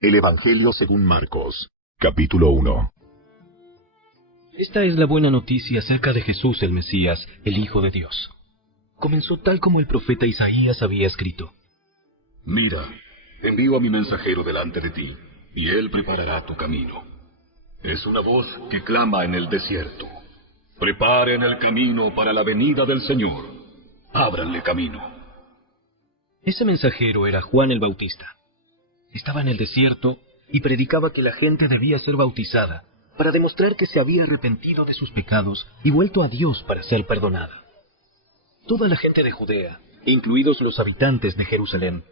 El Evangelio según Marcos, capítulo 1. Esta es la buena noticia acerca de Jesús el Mesías, el Hijo de Dios. Comenzó tal como el profeta Isaías había escrito. Mira, envío a mi mensajero delante de ti, y él preparará tu camino. Es una voz que clama en el desierto. Preparen el camino para la venida del Señor. Ábranle camino. Ese mensajero era Juan el Bautista. Estaba en el desierto y predicaba que la gente debía ser bautizada para demostrar que se había arrepentido de sus pecados y vuelto a Dios para ser perdonada. Toda la gente de Judea, incluidos los habitantes de Jerusalén,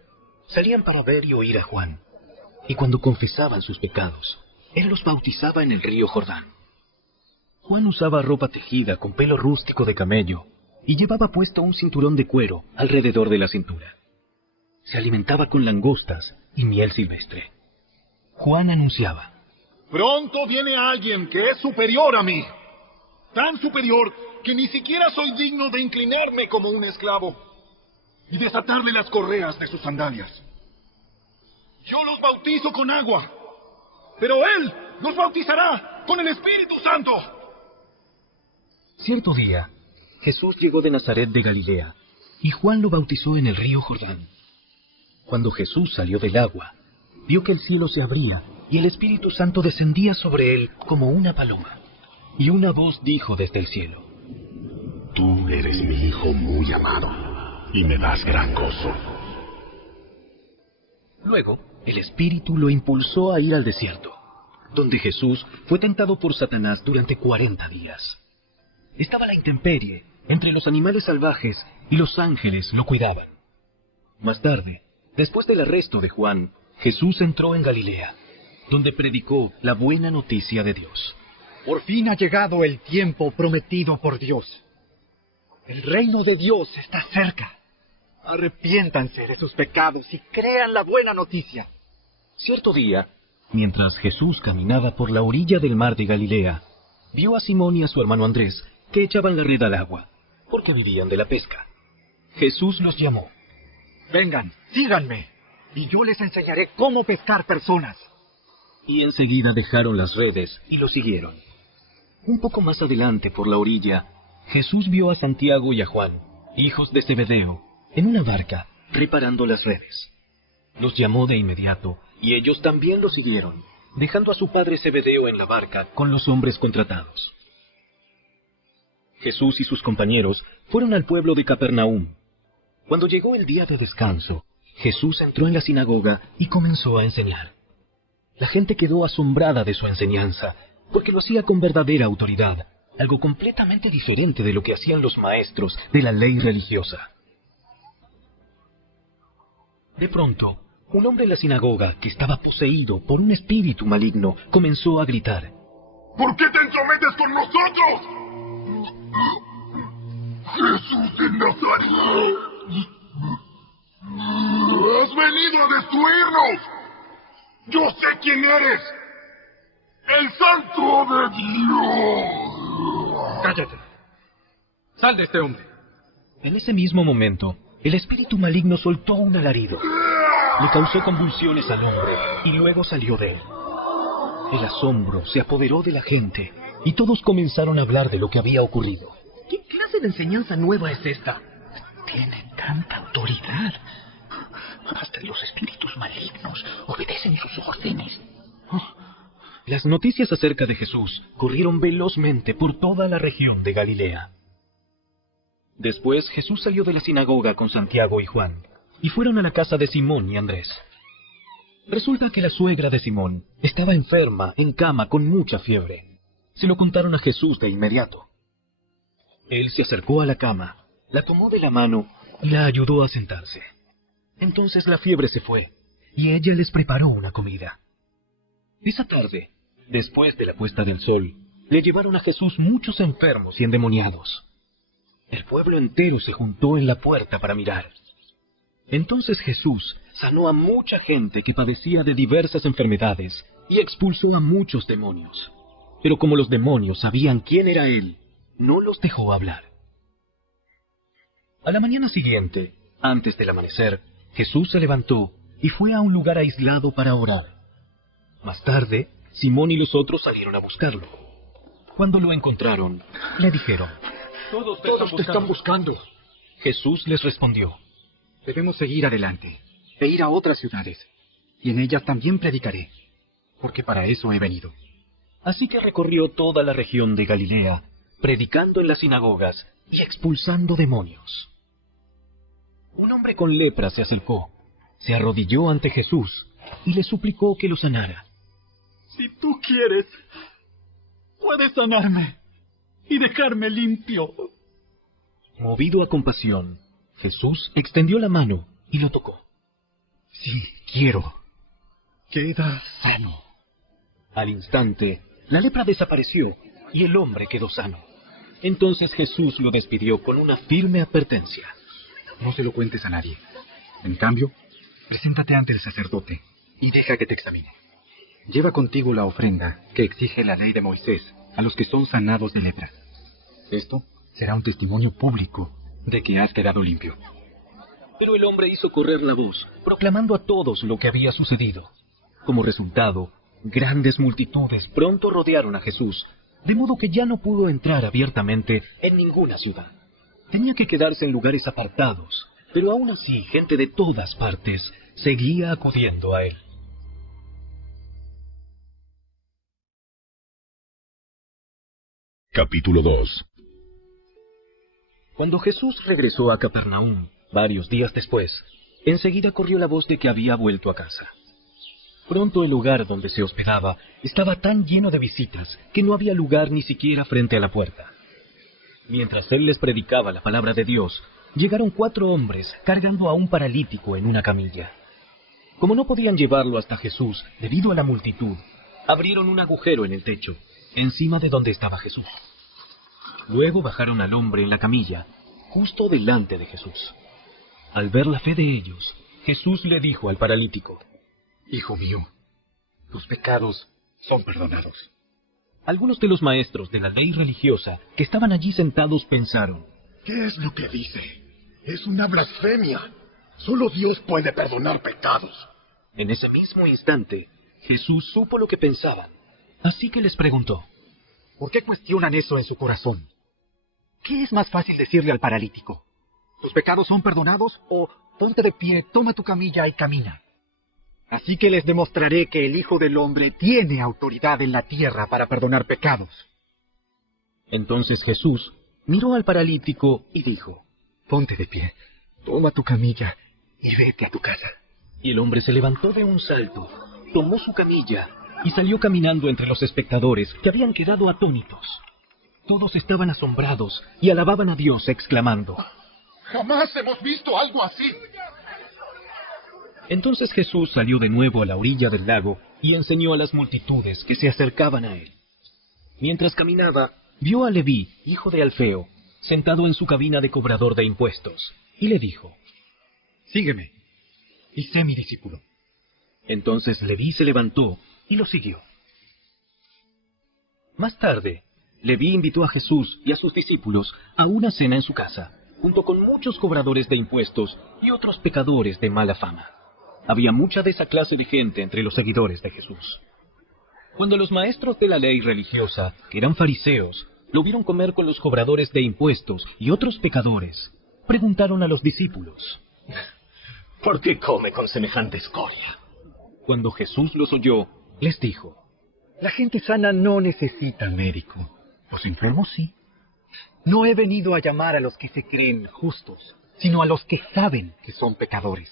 salían para ver y oír a Juan. Y cuando confesaban sus pecados, él los bautizaba en el río Jordán. Juan usaba ropa tejida con pelo rústico de camello y llevaba puesto un cinturón de cuero alrededor de la cintura. Se alimentaba con langostas y miel silvestre. Juan anunciaba: Pronto viene alguien que es superior a mí, tan superior que ni siquiera soy digno de inclinarme como un esclavo y desatarle las correas de sus sandalias. Yo los bautizo con agua, pero Él los bautizará con el Espíritu Santo. Cierto día, Jesús llegó de Nazaret de Galilea, y Juan lo bautizó en el río Jordán. Cuando Jesús salió del agua, vio que el cielo se abría y el Espíritu Santo descendía sobre él como una paloma. Y una voz dijo desde el cielo: Tú eres mi Hijo muy amado, y me das gran gozo. Luego, el Espíritu lo impulsó a ir al desierto, donde Jesús fue tentado por Satanás durante 40 días. Estaba a la intemperie, entre los animales salvajes, y los ángeles lo cuidaban. Más tarde, después del arresto de Juan, Jesús entró en Galilea, donde predicó la buena noticia de Dios. Por fin ha llegado el tiempo prometido por Dios. El reino de Dios está cerca. Arrepiéntanse de sus pecados y crean la buena noticia. Cierto día, mientras Jesús caminaba por la orilla del mar de Galilea, vio a Simón y a su hermano Andrés que echaban la red al agua, porque vivían de la pesca. Jesús los llamó. Vengan, síganme, y yo les enseñaré cómo pescar personas. Y enseguida dejaron las redes y lo siguieron. Un poco más adelante, por la orilla, Jesús vio a Santiago y a Juan, hijos de Zebedeo, en una barca, reparando las redes. Los llamó de inmediato, y ellos también lo siguieron, dejando a su padre Zebedeo en la barca con los hombres contratados. Jesús y sus compañeros fueron al pueblo de Capernaum. Cuando llegó el día de descanso, Jesús entró en la sinagoga y comenzó a enseñar. La gente quedó asombrada de su enseñanza, porque lo hacía con verdadera autoridad, algo completamente diferente de lo que hacían los maestros de la ley religiosa. De pronto, un hombre en la sinagoga, que estaba poseído por un espíritu maligno, comenzó a gritar: ¿Por qué te entrometes con nosotros? Jesús de Nazaret, has venido a destruirnos. Yo sé quién eres, el Santo de Dios. Cállate. Sal de este hombre. En ese mismo momento, el espíritu maligno soltó un alarido. Le causó convulsiones al hombre y luego salió de él. El asombro se apoderó de la gente y todos comenzaron a hablar de lo que había ocurrido. ¿Qué clase de enseñanza nueva es esta? Tiene tanta autoridad. Hasta los espíritus malignos obedecen sus órdenes. Las noticias acerca de Jesús corrieron velozmente por toda la región de Galilea. Después Jesús salió de la sinagoga con Santiago y Juan, y fueron a la casa de Simón y Andrés. Resulta que la suegra de Simón estaba enferma, en cama, con mucha fiebre. Se lo contaron a Jesús de inmediato. Él se acercó a la cama, la tomó de la mano y la ayudó a sentarse. Entonces la fiebre se fue, y ella les preparó una comida. Esa tarde, después de la puesta del sol, le llevaron a Jesús muchos enfermos y endemoniados. El pueblo entero se juntó en la puerta para mirar. Entonces Jesús sanó a mucha gente que padecía de diversas enfermedades y expulsó a muchos demonios. Pero como los demonios sabían quién era Él, no los dejó hablar. A la mañana siguiente, antes del amanecer, Jesús se levantó y fue a un lugar aislado para orar. Más tarde, Simón y los otros salieron a buscarlo. Cuando lo encontraron, le dijeron: Todos te están buscando. Jesús les respondió: Debemos seguir adelante e ir a otras ciudades, y en ellas también predicaré, porque para eso he venido. Así que recorrió toda la región de Galilea, predicando en las sinagogas y expulsando demonios. Un hombre con lepra se acercó, se arrodilló ante Jesús y le suplicó que lo sanara. Si tú quieres, puedes sanarme y dejarme limpio. Movido a compasión, Jesús extendió la mano y lo tocó. Sí, quiero. Queda sano. Al instante, la lepra desapareció y el hombre quedó sano. Entonces Jesús lo despidió con una firme advertencia. No se lo cuentes a nadie. En cambio, preséntate ante el sacerdote y deja que te examine. Lleva contigo la ofrenda que exige la ley de Moisés a los que son sanados de lepra. Esto será un testimonio público de que has quedado limpio. Pero el hombre hizo correr la voz, proclamando a todos lo que había sucedido. Como resultado, grandes multitudes pronto rodearon a Jesús, de modo que ya no pudo entrar abiertamente en ninguna ciudad. Tenía que quedarse en lugares apartados, pero aún así gente de todas partes seguía acudiendo a él. Capítulo 2. Cuando Jesús regresó a Capernaum, varios días después, enseguida corrió la voz de que había vuelto a casa. Pronto el lugar donde se hospedaba estaba tan lleno de visitas que no había lugar ni siquiera frente a la puerta. Mientras él les predicaba la palabra de Dios, llegaron 4 hombres cargando a un paralítico en una camilla. Como no podían llevarlo hasta Jesús debido a la multitud, abrieron un agujero en el techo, encima de donde estaba Jesús. Luego bajaron al hombre en la camilla, justo delante de Jesús. Al ver la fe de ellos, Jesús le dijo al paralítico: Hijo mío, tus pecados son perdonados. Algunos de los maestros de la ley religiosa que estaban allí sentados pensaron: ¿Qué es lo que dice? Es una blasfemia. Solo Dios puede perdonar pecados. En ese mismo instante, Jesús supo lo que pensaban, así que les preguntó: ¿Por qué cuestionan eso en su corazón? ¿Qué es más fácil decirle al paralítico? ¿Tus pecados son perdonados? ¿O ponte de pie, toma tu camilla y camina? Así que les demostraré que el Hijo del Hombre tiene autoridad en la tierra para perdonar pecados. Entonces Jesús miró al paralítico y dijo: Ponte de pie, toma tu camilla y vete a tu casa. Y el hombre se levantó de un salto, tomó su camilla y salió caminando entre los espectadores que habían quedado atónitos. Todos estaban asombrados y alababan a Dios exclamando: Jamás hemos visto algo así. Entonces Jesús salió de nuevo a la orilla del lago y enseñó a las multitudes que se acercaban a él. Mientras caminaba, vio a Leví, hijo de Alfeo, sentado en su cabina de cobrador de impuestos, y le dijo: Sígueme, y sé mi discípulo. Entonces Leví se levantó y lo siguió. Más tarde, Leví invitó a Jesús y a sus discípulos a una cena en su casa, junto con muchos cobradores de impuestos y otros pecadores de mala fama. Había mucha de esa clase de gente entre los seguidores de Jesús. Cuando los maestros de la ley religiosa, que eran fariseos, lo vieron comer con los cobradores de impuestos y otros pecadores, preguntaron a los discípulos: ¿Por qué come con semejante escoria? Cuando Jesús los oyó, les dijo: La gente sana no necesita médico. Los enfermos sí. No he venido a llamar a los que se creen justos, sino a los que saben que son pecadores.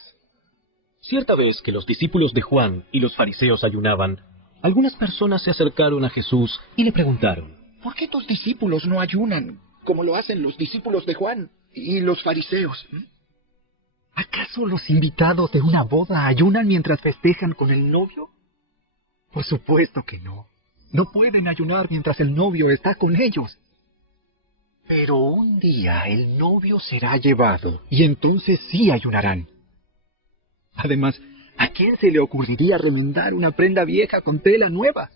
Cierta vez que los discípulos de Juan y los fariseos ayunaban, algunas personas se acercaron a Jesús y le preguntaron: ¿Por qué tus discípulos no ayunan como lo hacen los discípulos de Juan y los fariseos? ¿Acaso los invitados de una boda ayunan mientras festejan con el novio? Por supuesto que no. No pueden ayunar mientras el novio está con ellos. Pero un día el novio será llevado y entonces sí ayunarán. Además, ¿a quién se le ocurriría remendar una prenda vieja con tela nueva?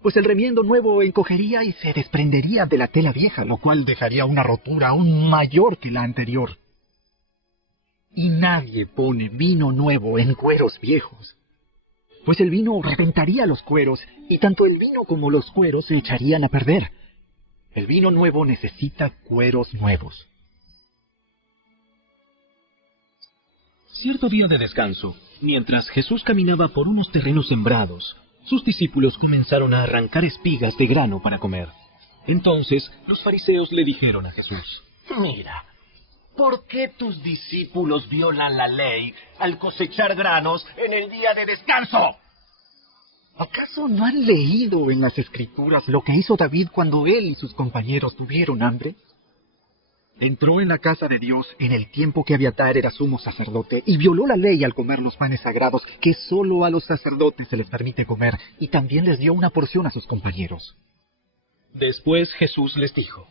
Pues el remiendo nuevo encogería y se desprendería de la tela vieja, lo cual dejaría una rotura aún mayor que la anterior. Y nadie pone vino nuevo en cueros viejos. pues el vino reventaría los cueros, y tanto el vino como los cueros se echarían a perder. El vino nuevo necesita cueros nuevos. Cierto día de descanso, mientras Jesús caminaba por unos terrenos sembrados, sus discípulos comenzaron a arrancar espigas de grano para comer. Entonces los fariseos le dijeron a Jesús: Mira, ¿por qué tus discípulos violan la ley al cosechar granos en el día de descanso? ¿Acaso no han leído en las Escrituras lo que hizo David cuando él y sus compañeros tuvieron hambre? Entró en la casa de Dios en el tiempo que Abiatar era sumo sacerdote y violó la ley al comer los panes sagrados que solo a los sacerdotes se les permite comer, y también les dio una porción a sus compañeros. Después Jesús les dijo: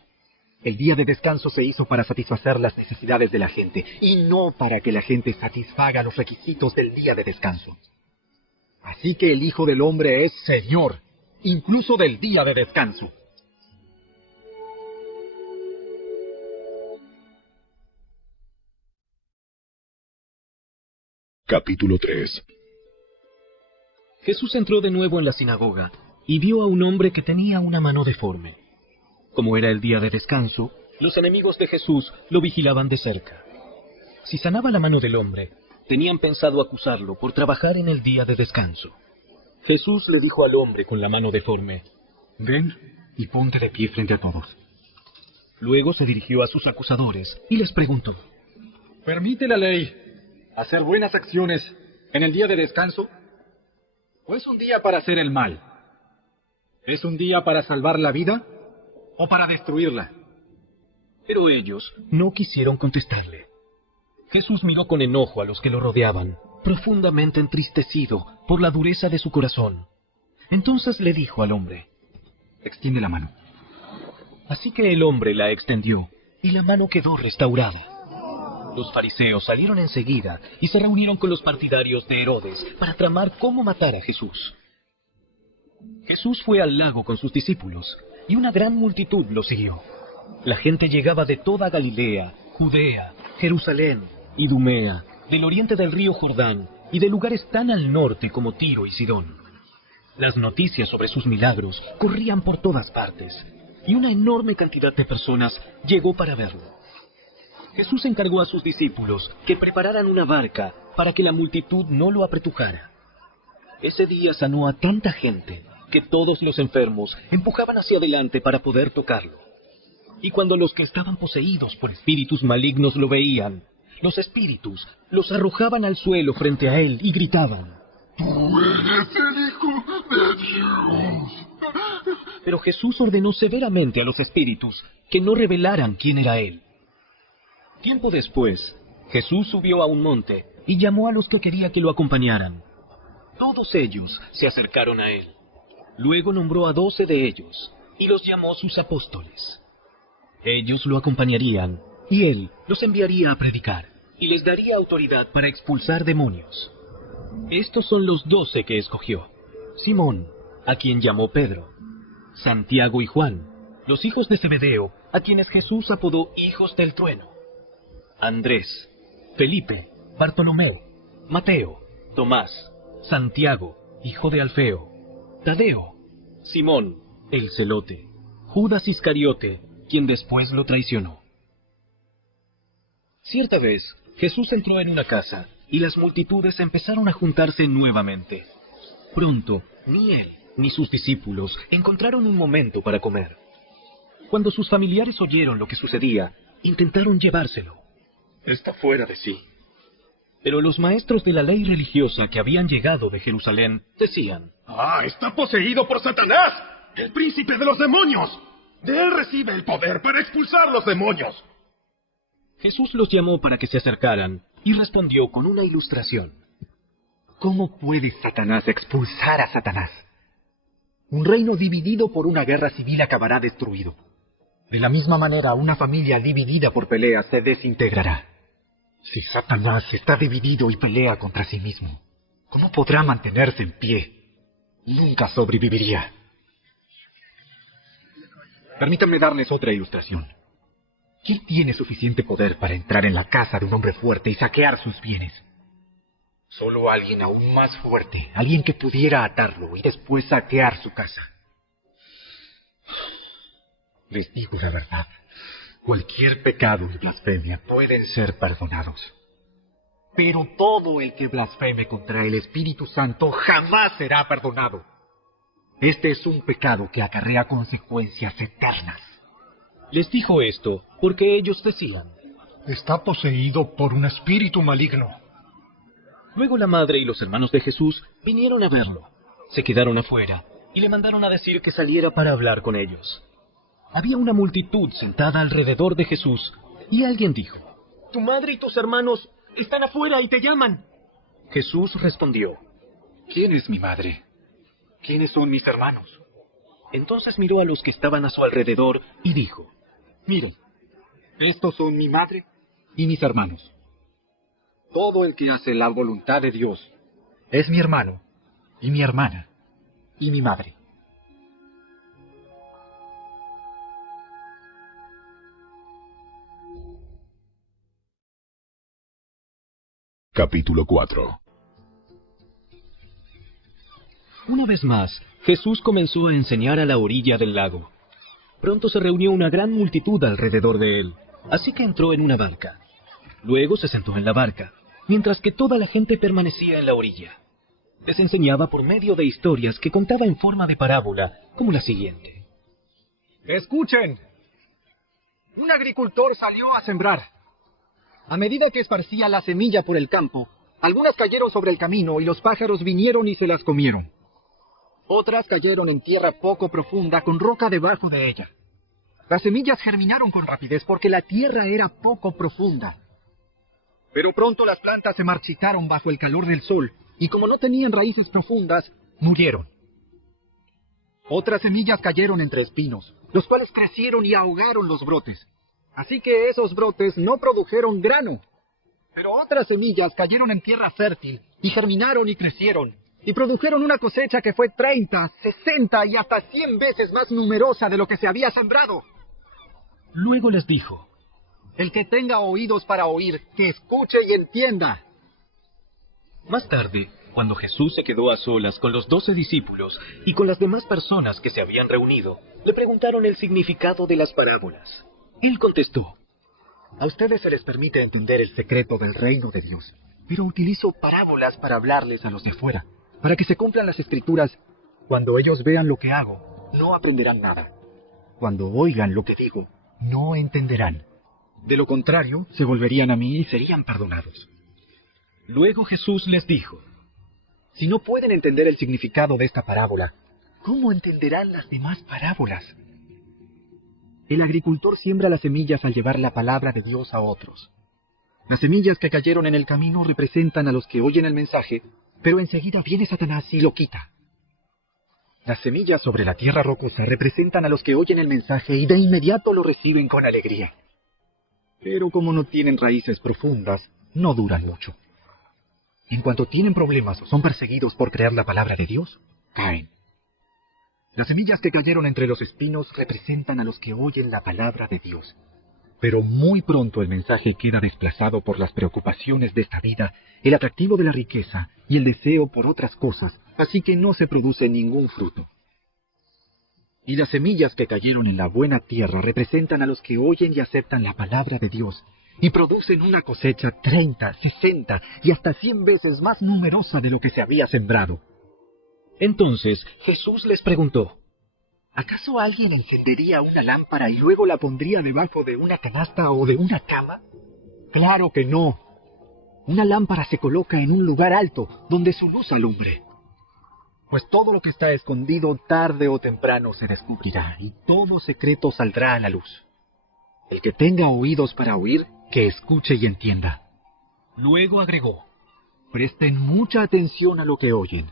El día de descanso se hizo para satisfacer las necesidades de la gente, y no para que la gente satisfaga los requisitos del día de descanso. Así que el Hijo del Hombre es Señor, incluso del día de descanso. Capítulo 3. Jesús entró de nuevo en la sinagoga y vio a un hombre que tenía una mano deforme. Como era el día de descanso, los enemigos de Jesús lo vigilaban de cerca. Si sanaba la mano del hombre, tenían pensado acusarlo por trabajar en el día de descanso. Jesús le dijo al hombre con la mano deforme: Ven y ponte de pie frente a todos. Luego se dirigió a sus acusadores y les preguntó: ¿Permite la ley hacer buenas acciones en el día de descanso? ¿O es un día para hacer el mal? ¿Es un día para salvar la vida o para destruirla? Pero ellos no quisieron contestarle. Jesús miró con enojo a los que lo rodeaban, profundamente entristecido por la dureza de su corazón. Entonces le dijo al hombre: Extiende la mano. Así que el hombre la extendió, y la mano quedó restaurada. Los fariseos salieron enseguida y se reunieron con los partidarios de Herodes para tramar cómo matar a Jesús. Jesús fue al lago con sus discípulos, y una gran multitud lo siguió. La gente llegaba de toda Galilea, Judea, Jerusalén, Idumea, del oriente del río Jordán y de lugares tan al norte como Tiro y Sidón. Las noticias sobre sus milagros corrían por todas partes, y una enorme cantidad de personas llegó para verlo. Jesús encargó a sus discípulos que prepararan una barca para que la multitud no lo apretujara. Ese día sanó a tanta gente que todos los enfermos empujaban hacia adelante para poder tocarlo. Y cuando los que estaban poseídos por espíritus malignos lo veían, los espíritus los arrojaban al suelo frente a él y gritaban: ¡Tú eres el Hijo de Dios! Pero Jesús ordenó severamente a los espíritus que no revelaran quién era él. Tiempo después, Jesús subió a un monte y llamó a los que quería que lo acompañaran. Todos ellos se acercaron a él. Luego nombró a 12 de ellos y los llamó sus apóstoles. Ellos lo acompañarían y él los enviaría a predicar y les daría autoridad para expulsar demonios. Estos son los 12 que escogió: Simón, a quien llamó Pedro; Santiago y Juan, los hijos de Zebedeo, a quienes Jesús apodó hijos del trueno; Andrés, Felipe, Bartolomeo, Mateo, Tomás, Santiago, hijo de Alfeo, Tadeo, Simón, el celote, Judas Iscariote, quien después lo traicionó. Cierta vez, Jesús entró en una casa, y las multitudes empezaron a juntarse nuevamente. Pronto, ni él ni sus discípulos encontraron un momento para comer. Cuando sus familiares oyeron lo que sucedía, intentaron llevárselo. Está fuera de sí. Pero los maestros de la ley religiosa que habían llegado de Jerusalén decían: ¡Ah, está poseído por Satanás, el príncipe de los demonios! De él recibe el poder para expulsar los demonios. Jesús los llamó para que se acercaran y respondió con una ilustración. ¿Cómo puede Satanás expulsar a Satanás? Un reino dividido por una guerra civil acabará destruido. De la misma manera, una familia dividida por peleas se desintegrará. Si Satanás está dividido y pelea contra sí mismo, ¿cómo podrá mantenerse en pie? Nunca sobreviviría. Permítanme darles otra ilustración. ¿Quién tiene suficiente poder para entrar en la casa de un hombre fuerte y saquear sus bienes? Solo alguien aún más fuerte, alguien que pudiera atarlo y después saquear su casa. Les digo la verdad, cualquier pecado y blasfemia pueden ser perdonados. Pero todo el que blasfeme contra el Espíritu Santo jamás será perdonado. Este es un pecado que acarrea consecuencias eternas. Les dijo esto porque ellos decían: Está poseído por un espíritu maligno. Luego la madre y los hermanos de Jesús vinieron a verlo. Se quedaron afuera y le mandaron a decir que saliera para hablar con ellos. Había una multitud sentada alrededor de Jesús y alguien dijo: Tu madre y tus hermanos están afuera y te llaman. Jesús respondió: ¿Quién es mi madre? ¿Quiénes son mis hermanos? Entonces miró a los que estaban a su alrededor y dijo: Miren, estos son mi madre y mis hermanos. Todo el que hace la voluntad de Dios es mi hermano y mi hermana y mi madre. Capítulo 4. Una vez más, Jesús comenzó a enseñar a la orilla del lago. Pronto se reunió una gran multitud alrededor de él, así que entró en una barca. Luego se sentó en la barca, mientras que toda la gente permanecía en la orilla. Les enseñaba por medio de historias que contaba en forma de parábola, como la siguiente. Escuchen. Un agricultor salió a sembrar. A medida que esparcía la semilla por el campo, algunas cayeron sobre el camino y los pájaros vinieron y se las comieron. Otras cayeron en tierra poco profunda con roca debajo de ella. Las semillas germinaron con rapidez porque la tierra era poco profunda. Pero pronto las plantas se marchitaron bajo el calor del sol y como no tenían raíces profundas, murieron. Otras semillas cayeron entre espinos, los cuales crecieron y ahogaron los brotes. Así que esos brotes no produjeron grano. Pero otras semillas cayeron en tierra fértil y germinaron y crecieron. Y produjeron una cosecha que fue 30, 60 y hasta 100 veces más numerosa de lo que se había sembrado. Luego les dijo: El que tenga oídos para oír, que escuche y entienda. Más tarde, cuando Jesús se quedó a solas con los 12 discípulos y con las demás personas que se habían reunido, le preguntaron el significado de las parábolas. Él contestó: A ustedes se les permite entender el secreto del reino de Dios, pero utilizo parábolas para hablarles a los de fuera, para que se cumplan las escrituras. Cuando ellos vean lo que hago, no aprenderán nada. Cuando oigan lo que digo, no entenderán. De lo contrario, se volverían a mí y serían perdonados. Luego Jesús les dijo: Si no pueden entender el significado de esta parábola, ¿cómo entenderán las demás parábolas? El agricultor siembra las semillas al llevar la palabra de Dios a otros. Las semillas que cayeron en el camino representan a los que oyen el mensaje, pero enseguida viene Satanás y lo quita. Las semillas sobre la tierra rocosa representan a los que oyen el mensaje y de inmediato lo reciben con alegría. Pero como no tienen raíces profundas, no duran mucho. En cuanto tienen problemas o son perseguidos por creer la palabra de Dios, caen. Las semillas que cayeron entre los espinos representan a los que oyen la palabra de Dios. Pero muy pronto el mensaje queda desplazado por las preocupaciones de esta vida, el atractivo de la riqueza y el deseo por otras cosas, así que no se produce ningún fruto. Y las semillas que cayeron en la buena tierra representan a los que oyen y aceptan la palabra de Dios, y producen una cosecha 30, 60 y hasta 100 veces más numerosa de lo que se había sembrado. Entonces Jesús les preguntó: ¿Acaso alguien encendería una lámpara y luego la pondría debajo de una canasta o de una cama? ¡Claro que no! Una lámpara se coloca en un lugar alto, donde su luz alumbre. Pues todo lo que está escondido tarde o temprano se descubrirá, y todo secreto saldrá a la luz. El que tenga oídos para oír, que escuche y entienda. Luego agregó: Presten mucha atención a lo que oyen.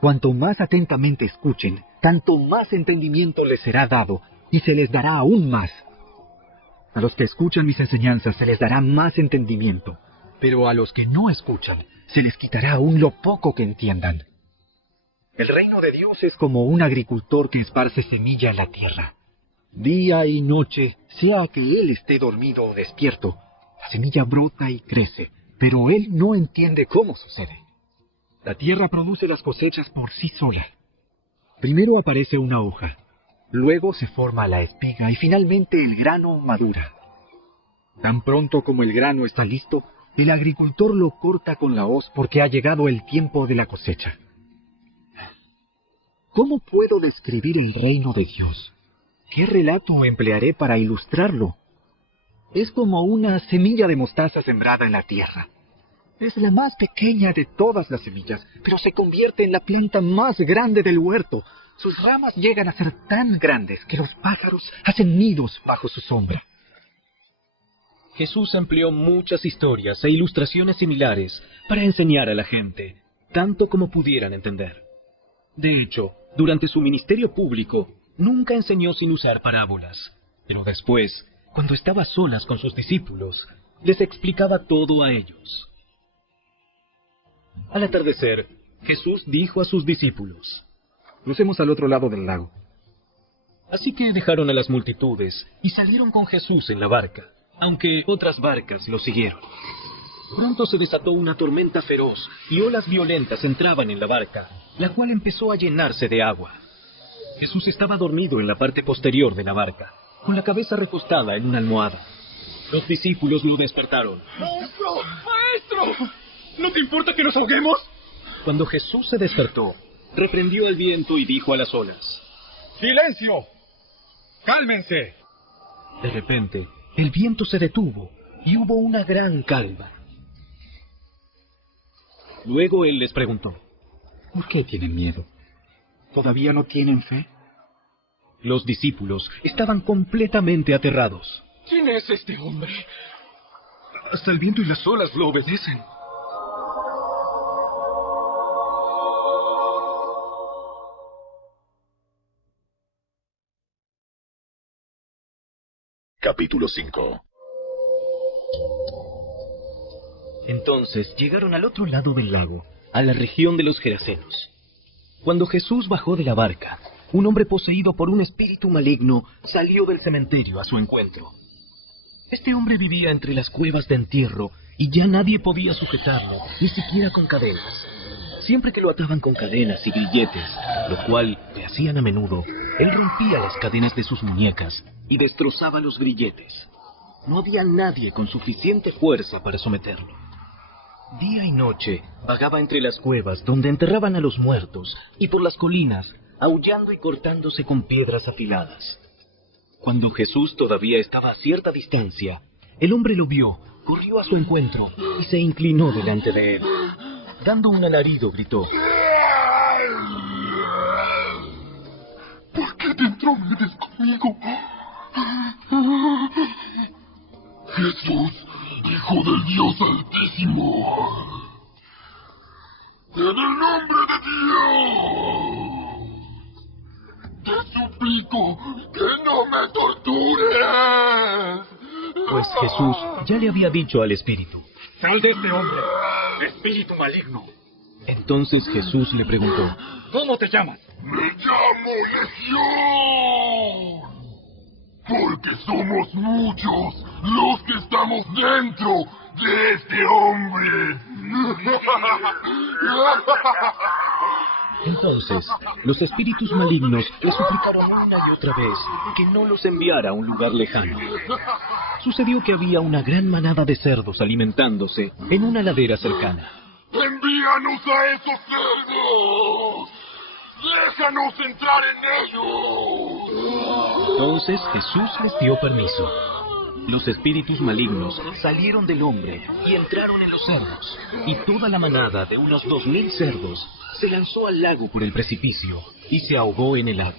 Cuanto más atentamente escuchen, tanto más entendimiento les será dado, y se les dará aún más. A los que escuchan mis enseñanzas se les dará más entendimiento, pero a los que no escuchan, se les quitará aún lo poco que entiendan. El reino de Dios es como un agricultor que esparce semilla en la tierra. Día y noche, sea que él esté dormido o despierto, la semilla brota y crece, pero él no entiende cómo sucede. La tierra produce las cosechas por sí sola. Primero aparece una hoja, luego se forma la espiga y finalmente el grano madura. Tan pronto como el grano está listo, el agricultor lo corta con la hoz porque ha llegado el tiempo de la cosecha. ¿Cómo puedo describir el reino de Dios? ¿Qué relato emplearé para ilustrarlo? Es como una semilla de mostaza sembrada en la tierra. Es la más pequeña de todas las semillas, pero se convierte en la planta más grande del huerto. Sus ramas llegan a ser tan grandes que los pájaros hacen nidos bajo su sombra. Jesús empleó muchas historias e ilustraciones similares para enseñar a la gente, tanto como pudieran entender. De hecho, durante su ministerio público, nunca enseñó sin usar parábolas, pero después, cuando estaba a solas con sus discípulos, les explicaba todo a ellos. Al atardecer, Jesús dijo a sus discípulos: Crucemos al otro lado del lago. Así que dejaron a las multitudes y salieron con Jesús en la barca, aunque otras barcas lo siguieron. Pronto se desató una tormenta feroz y olas violentas entraban en la barca, la cual empezó a llenarse de agua. Jesús estaba dormido en la parte posterior de la barca, con la cabeza recostada en una almohada. Los discípulos lo despertaron. ¡Maestro! ¡Maestro! ¿No te importa que nos ahoguemos? Cuando Jesús se despertó, reprendió al viento y dijo a las olas: ¡Silencio! ¡Cálmense! De repente, el viento se detuvo y hubo una gran calma. Luego él les preguntó: ¿Por qué tienen miedo? ¿Todavía no tienen fe? Los discípulos estaban completamente aterrados. ¿Quién es este hombre? Hasta el viento y las olas lo obedecen. Capítulo 5. Entonces llegaron al otro lado del lago, a la región de los Gerasenos. Cuando Jesús bajó de la barca, un hombre poseído por un espíritu maligno salió del cementerio a su encuentro. Este hombre vivía entre las cuevas de entierro y ya nadie podía sujetarlo, ni siquiera con cadenas. Siempre que lo ataban con cadenas y grilletes, lo cual le hacían a menudo, él rompía las cadenas de sus muñecas y destrozaba los grilletes. No había nadie con suficiente fuerza para someterlo. Día y noche vagaba entre las cuevas donde enterraban a los muertos y por las colinas, aullando y cortándose con piedras afiladas. Cuando Jesús todavía estaba a cierta distancia, el hombre lo vio, corrió a su encuentro y se inclinó delante de él. Dando un alarido, gritó: ¿Por qué te entrometes conmigo? Jesús, Hijo del Dios Altísimo. En el nombre de Dios, te suplico que no me tortures. Pues Jesús ya le había dicho al espíritu: ¡Sal de este hombre, espíritu maligno! Entonces Jesús le preguntó: ¿Cómo te llamas? Me llamo Legión. Porque somos muchos los que estamos dentro de este hombre. Entonces, los espíritus malignos le suplicaron una y otra vez que no los enviara a un lugar lejano. Sucedió que había una gran manada de cerdos alimentándose en una ladera cercana. ¡Envíanos a esos cerdos! ¡Déjanos entrar en ellos! Entonces Jesús les dio permiso. Los espíritus malignos salieron del hombre y entraron en los cerdos, y toda la manada de unos 2000 cerdos se lanzó al lago por el precipicio y se ahogó en el lago.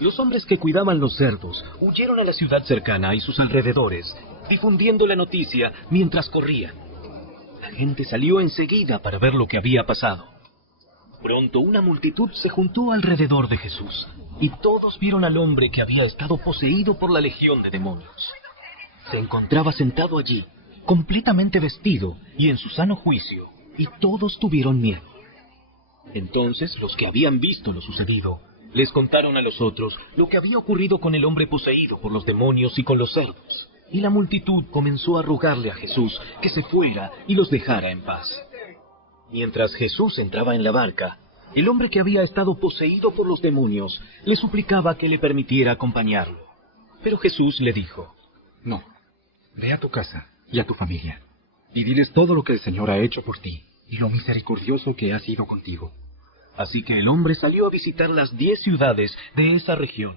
Los hombres que cuidaban los cerdos huyeron a la ciudad cercana y sus alrededores, difundiendo la noticia mientras corrían. La gente salió enseguida para ver lo que había pasado. Pronto una multitud se juntó alrededor de Jesús, y todos vieron al hombre que había estado poseído por la legión de demonios. Se encontraba sentado allí, completamente vestido y en su sano juicio, y todos tuvieron miedo. Entonces los que habían visto lo sucedido les contaron a los otros lo que había ocurrido con el hombre poseído por los demonios y con los cerdos. y la multitud comenzó a rogarle a Jesús que se fuera y los dejara en paz. Mientras Jesús entraba en la barca, el hombre que había estado poseído por los demonios le suplicaba que le permitiera acompañarlo. Pero Jesús le dijo: No, ve a tu casa y a tu familia, y diles todo lo que el Señor ha hecho por ti, y lo misericordioso que ha sido contigo. Así que el hombre salió a visitar las 10 ciudades de esa región,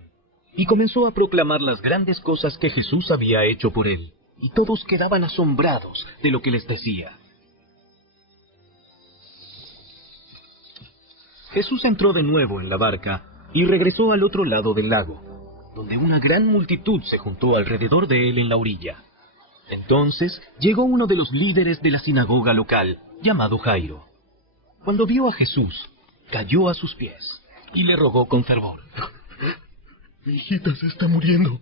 y comenzó a proclamar las grandes cosas que Jesús había hecho por él, y todos quedaban asombrados de lo que les decía. Jesús entró de nuevo en la barca y regresó al otro lado del lago, donde una gran multitud se juntó alrededor de él en la orilla. Entonces llegó uno de los líderes de la sinagoga local, llamado Jairo. Cuando vio a Jesús, cayó a sus pies y le rogó con fervor: Mi hijita se está muriendo.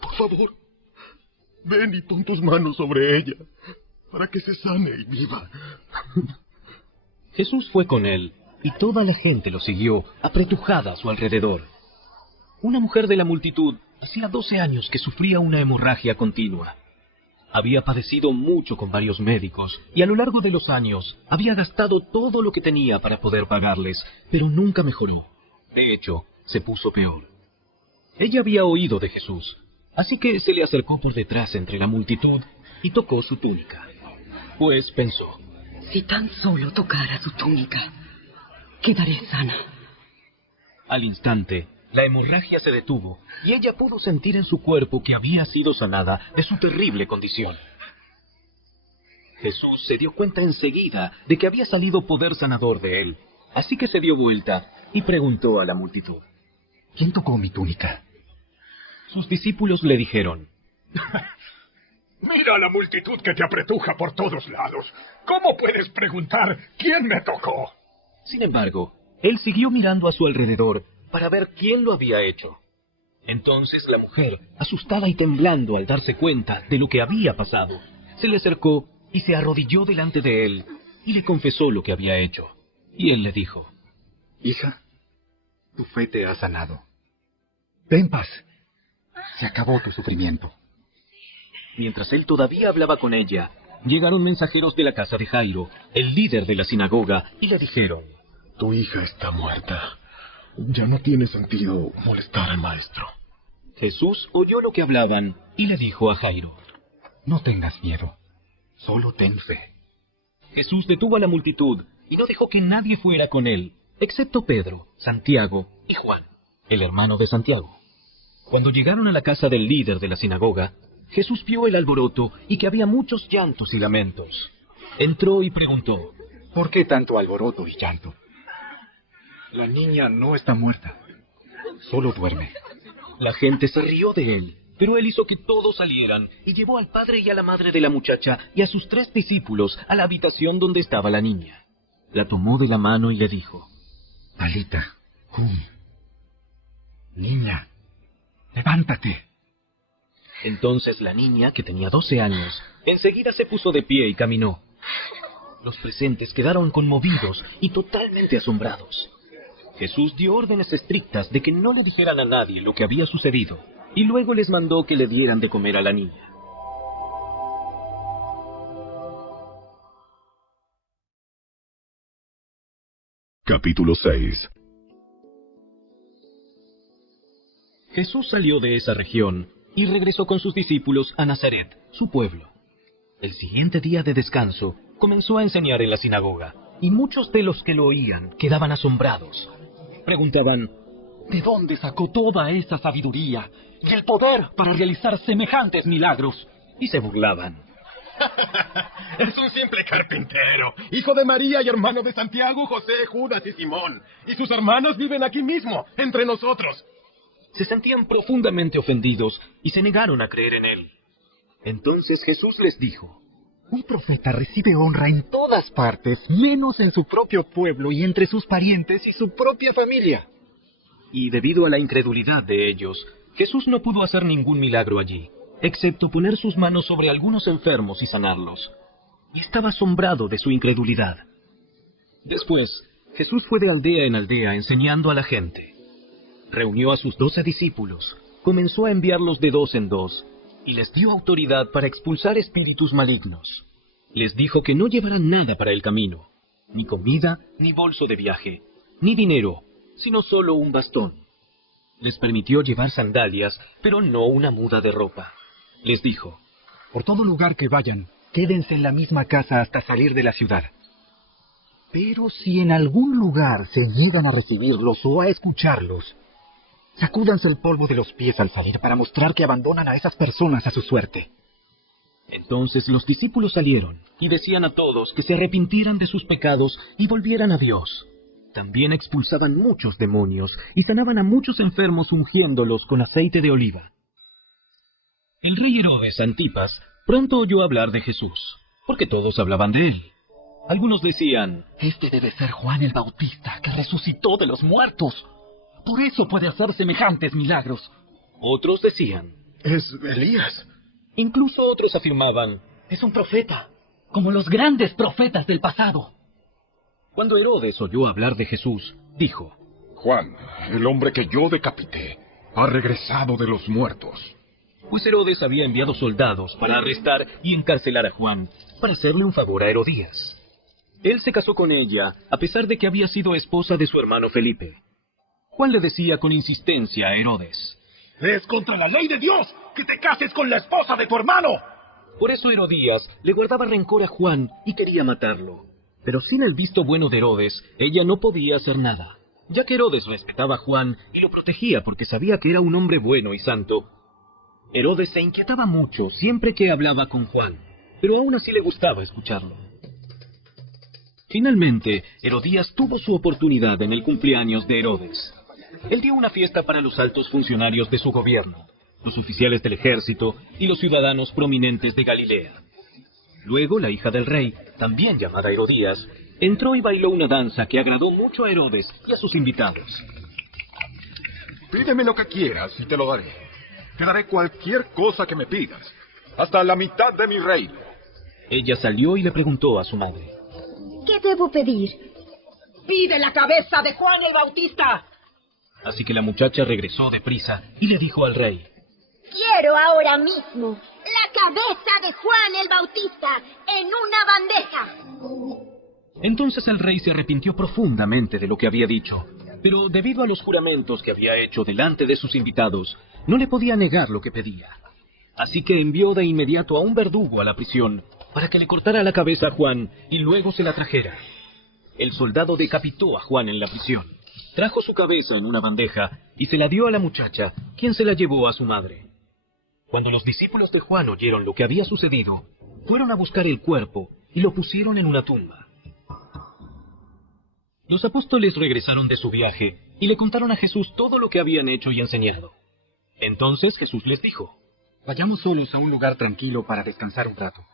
Por favor, ven y pon tus manos sobre ella, para que se sane y viva. Jesús fue con él, y toda la gente lo siguió, apretujada a su alrededor. Una mujer de la multitud hacía 12 años que sufría una hemorragia continua. Había padecido mucho con varios médicos, y a lo largo de los años había gastado todo lo que tenía para poder pagarles, pero nunca mejoró. De hecho, se puso peor. Ella había oído de Jesús, así que se le acercó por detrás entre la multitud y tocó su túnica. Pues pensó: si tan solo tocara su túnica, quedaré sana. Al instante, la hemorragia se detuvo y ella pudo sentir en su cuerpo que había sido sanada de su terrible condición. Jesús se dio cuenta enseguida de que había salido poder sanador de él, así que se dio vuelta y preguntó a la multitud: ¿Quién tocó mi túnica? Sus discípulos le dijeron: Mira la multitud que te apretuja por todos lados. ¿Cómo puedes preguntar quién me tocó? Sin embargo, él siguió mirando a su alrededor para ver quién lo había hecho. Entonces la mujer, asustada y temblando al darse cuenta de lo que había pasado, se le acercó y se arrodilló delante de él y le confesó lo que había hecho. Y él le dijo: Hija, tu fe te ha sanado. Ve en paz. Se acabó tu sufrimiento. Mientras él todavía hablaba con ella, llegaron mensajeros de la casa de Jairo, el líder de la sinagoga, y le dijeron: Tu hija está muerta. Ya no tiene sentido molestar al maestro. Jesús oyó lo que hablaban y le dijo a Jairo: No tengas miedo, solo ten fe. Jesús detuvo a la multitud y no dejó que nadie fuera con él, excepto Pedro, Santiago y Juan, el hermano de Santiago. Cuando llegaron a la casa del líder de la sinagoga, Jesús vio el alboroto y que había muchos llantos y lamentos. Entró y preguntó: ¿Por qué tanto alboroto y llanto? La niña no está muerta, solo duerme. La gente se rió de él, pero él hizo que todos salieran y llevó al padre y a la madre de la muchacha y a sus 3 discípulos a la habitación donde estaba la niña. La tomó de la mano y le dijo: Talita, niña, levántate. Entonces la niña, que tenía 12 años, enseguida se puso de pie y caminó. Los presentes quedaron conmovidos y totalmente asombrados. Jesús dio órdenes estrictas de que no le dijeran a nadie lo que había sucedido, y luego les mandó que le dieran de comer a la niña. Capítulo 6. Jesús salió de esa región y regresó con sus discípulos a Nazaret, su pueblo. El siguiente día de descanso, comenzó a enseñar en la sinagoga, y muchos de los que lo oían quedaban asombrados. Preguntaban: ¿de dónde sacó toda esa sabiduría y el poder para realizar semejantes milagros? Y se burlaban. Es un simple carpintero, hijo de María y hermano de Santiago, José, Judas y Simón. Y sus hermanos viven aquí mismo, entre nosotros. Se sentían profundamente ofendidos y se negaron a creer en él. Entonces Jesús les dijo: Un profeta recibe honra en todas partes, menos en su propio pueblo y entre sus parientes y su propia familia. Y debido a la incredulidad de ellos, Jesús no pudo hacer ningún milagro allí, excepto poner sus manos sobre algunos enfermos y sanarlos. Y estaba asombrado de su incredulidad. Después, Jesús fue de aldea en aldea enseñando a la gente. Reunió a sus 12 discípulos, comenzó a enviarlos de 2 en 2, y les dio autoridad para expulsar espíritus malignos. Les dijo que no llevaran nada para el camino, ni comida, ni bolso de viaje, ni dinero, sino solo un bastón. Les permitió llevar sandalias, pero no una muda de ropa. Les dijo: por todo lugar que vayan, quédense en la misma casa hasta salir de la ciudad. Pero si en algún lugar se niegan a recibirlos o a escucharlos, sacúdanse el polvo de los pies al salir para mostrar que abandonan a esas personas a su suerte. Entonces los discípulos salieron y decían a todos que se arrepintieran de sus pecados y volvieran a Dios. También expulsaban muchos demonios y sanaban a muchos enfermos ungiéndolos con aceite de oliva. El rey Herodes Antipas pronto oyó hablar de Jesús, porque todos hablaban de él. Algunos decían: este debe ser Juan el Bautista, que resucitó de los muertos. Por eso puede hacer semejantes milagros. Otros decían: es Elías. Incluso otros afirmaban: es un profeta, como los grandes profetas del pasado. Cuando Herodes oyó hablar de Jesús, dijo: Juan, el hombre que yo decapité, ha regresado de los muertos. Pues Herodes había enviado soldados para arrestar y encarcelar a Juan, para hacerle un favor a Herodías. Él se casó con ella, a pesar de que había sido esposa de su hermano Felipe. Juan le decía con insistencia a Herodes: ¡es contra la ley de Dios que te cases con la esposa de tu hermano! Por eso Herodías le guardaba rencor a Juan y quería matarlo. Pero sin el visto bueno de Herodes, ella no podía hacer nada. Ya que Herodes respetaba a Juan y lo protegía porque sabía que era un hombre bueno y santo, Herodes se inquietaba mucho siempre que hablaba con Juan, pero aún así le gustaba escucharlo. Finalmente, Herodías tuvo su oportunidad en el cumpleaños de Herodes. Él dio una fiesta para los altos funcionarios de su gobierno, los oficiales del ejército y los ciudadanos prominentes de Galilea. Luego, la hija del rey, también llamada Herodías, entró y bailó una danza que agradó mucho a Herodes y a sus invitados. Pídeme lo que quieras y te lo daré. Te daré cualquier cosa que me pidas, hasta la mitad de mi reino. Ella salió y le preguntó a su madre: ¿qué debo pedir? ¡Pide la cabeza de Juan el Bautista! Así que la muchacha regresó deprisa y le dijo al rey: quiero ahora mismo la cabeza de Juan el Bautista en una bandeja. Entonces el rey se arrepintió profundamente de lo que había dicho, pero debido a los juramentos que había hecho delante de sus invitados, no le podía negar lo que pedía. Así que envió de inmediato a un verdugo a la prisión para que le cortara la cabeza a Juan y luego se la trajera. El soldado decapitó a Juan en la prisión, trajo su cabeza en una bandeja y se la dio a la muchacha, quien se la llevó a su madre. Cuando los discípulos de Juan oyeron lo que había sucedido, fueron a buscar el cuerpo y lo pusieron en una tumba. Los apóstoles regresaron de su viaje y le contaron a Jesús todo lo que habían hecho y enseñado. Entonces Jesús les dijo: vayamos solos a un lugar tranquilo para descansar un rato.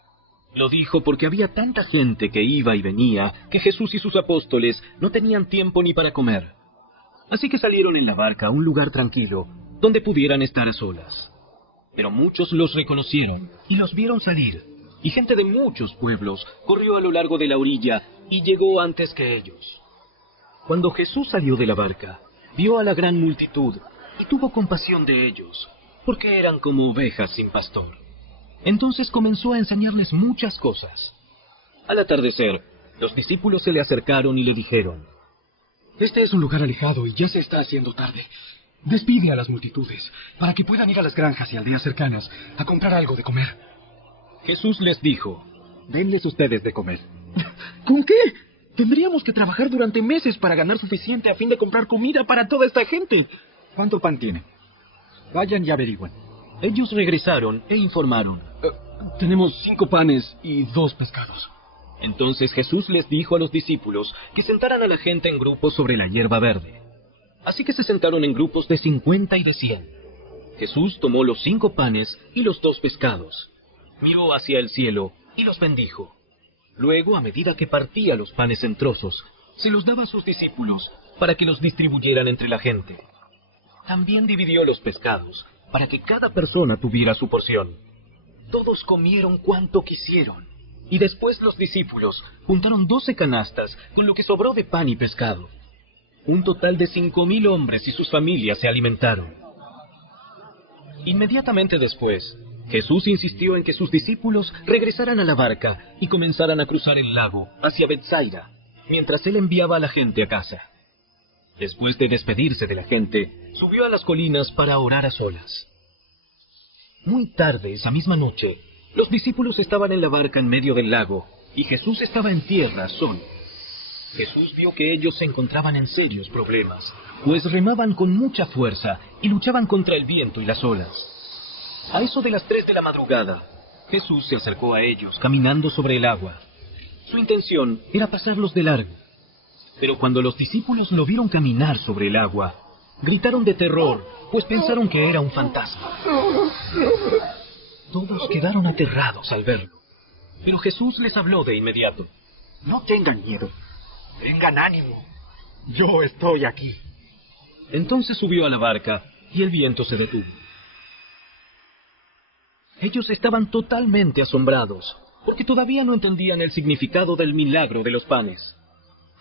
Lo dijo porque había tanta gente que iba y venía que Jesús y sus apóstoles no tenían tiempo ni para comer. Así que salieron en la barca a un lugar tranquilo, donde pudieran estar a solas. Pero muchos los reconocieron y los vieron salir, y gente de muchos pueblos corrió a lo largo de la orilla y llegó antes que ellos. Cuando Jesús salió de la barca, vio a la gran multitud y tuvo compasión de ellos, porque eran como ovejas sin pastor. Entonces comenzó a enseñarles muchas cosas. Al atardecer, los discípulos se le acercaron y le dijeron: este es un lugar alejado y ya se está haciendo tarde. Despide a las multitudes, para que puedan ir a las granjas y aldeas cercanas a comprar algo de comer. Jesús les dijo: denles ustedes de comer. ¿Con qué? Tendríamos que trabajar durante meses para ganar suficiente a fin de comprar comida para toda esta gente. ¿Cuánto pan tienen? Vayan y averigüen. Ellos regresaron e informaron: tenemos 5 panes y 2 pescados. Entonces Jesús les dijo a los discípulos que sentaran a la gente en grupos sobre la hierba verde. Así que se sentaron en grupos de 50 y de 100. Jesús tomó los 5 panes y los 2 pescados, miró hacia el cielo y los bendijo. Luego, a medida que partía los panes en trozos, se los daba a sus discípulos para que los distribuyeran entre la gente. También dividió los pescados para que cada persona tuviera su porción. Todos comieron cuanto quisieron, y después los discípulos juntaron 12 canastas con lo que sobró de pan y pescado. Un total de 5,000 hombres y sus familias se alimentaron. Inmediatamente después, Jesús insistió en que sus discípulos regresaran a la barca y comenzaran a cruzar el lago hacia Betsaida, mientras él enviaba a la gente a casa. Después de despedirse de la gente, subió a las colinas para orar a solas. Muy tarde, esa misma noche, los discípulos estaban en la barca en medio del lago, y Jesús estaba en tierra solo. Jesús vio que ellos se encontraban en serios problemas, pues remaban con mucha fuerza y luchaban contra el viento y las olas. A eso de las 3 de la madrugada, Jesús se acercó a ellos caminando sobre el agua. Su intención era pasarlos de largo. Pero cuando los discípulos lo vieron caminar sobre el agua, gritaron de terror, pues pensaron que era un fantasma. Todos quedaron aterrados al verlo, pero Jesús les habló de inmediato. No tengan miedo, tengan ánimo. Yo estoy aquí. Entonces subió a la barca y el viento se detuvo. Ellos estaban totalmente asombrados, porque todavía no entendían el significado del milagro de los panes.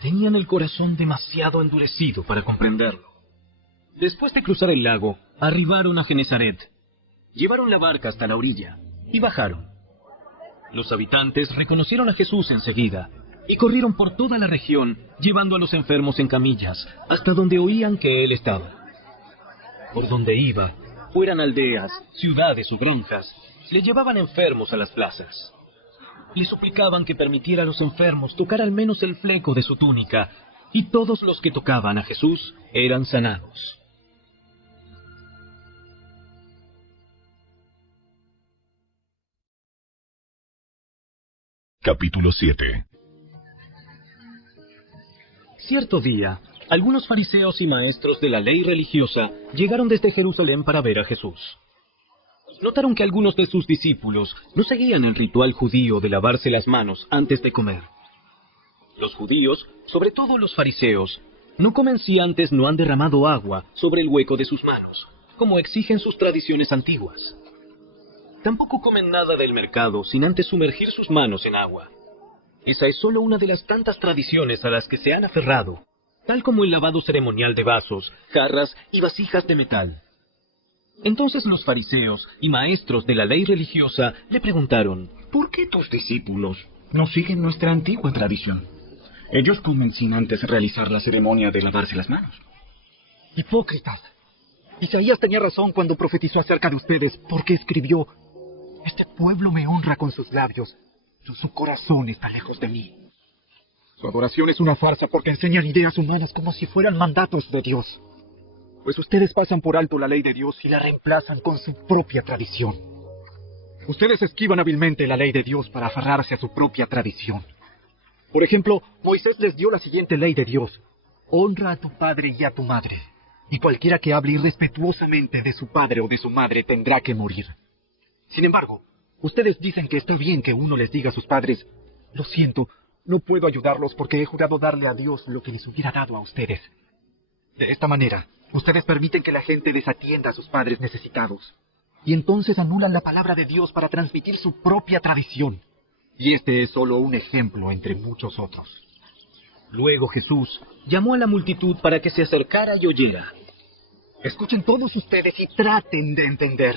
Tenían el corazón demasiado endurecido para comprenderlo. Después de cruzar el lago, arribaron a Genesaret. Llevaron la barca hasta la orilla y bajaron. Los habitantes reconocieron a Jesús enseguida y corrieron por toda la región, llevando a los enfermos en camillas, hasta donde oían que él estaba. Por donde iba, fueran aldeas, ciudades o granjas, le llevaban enfermos a las plazas. Le suplicaban que permitiera a los enfermos tocar al menos el fleco de su túnica, y todos los que tocaban a Jesús eran sanados. Capítulo 7. Cierto día, algunos fariseos y maestros de la ley religiosa llegaron desde Jerusalén para ver a Jesús. Notaron que algunos de sus discípulos no seguían el ritual judío de lavarse las manos antes de comer. Los judíos, sobre todo los fariseos, no comen si antes no han derramado agua sobre el hueco de sus manos, como exigen sus tradiciones antiguas. Tampoco comen nada del mercado sin antes sumergir sus manos en agua. Esa es solo una de las tantas tradiciones a las que se han aferrado, tal como el lavado ceremonial de vasos, jarras y vasijas de metal. Entonces los fariseos y maestros de la ley religiosa le preguntaron: ¿por qué tus discípulos no siguen nuestra antigua tradición? Ellos comen sin antes realizar la ceremonia de lavarse las manos. Hipócritas. Isaías tenía razón cuando profetizó acerca de ustedes, porque escribió: este pueblo me honra con sus labios, pero su corazón está lejos de mí. Su adoración es una farsa porque enseñan ideas humanas como si fueran mandatos de Dios. Pues ustedes pasan por alto la ley de Dios y la reemplazan con su propia tradición. Ustedes esquivan hábilmente la ley de Dios para aferrarse a su propia tradición. Por ejemplo, Moisés les dio la siguiente ley de Dios: honra a tu padre y a tu madre, y cualquiera que hable irrespetuosamente de su padre o de su madre tendrá que morir. Sin embargo, ustedes dicen que está bien que uno les diga a sus padres: lo siento, no puedo ayudarlos porque he jurado darle a Dios lo que les hubiera dado a ustedes. De esta manera, ustedes permiten que la gente desatienda a sus padres necesitados, y entonces anulan la palabra de Dios para transmitir su propia tradición. Y este es solo un ejemplo entre muchos otros. Luego Jesús llamó a la multitud para que se acercara y oyera. Escuchen todos ustedes y traten de entender.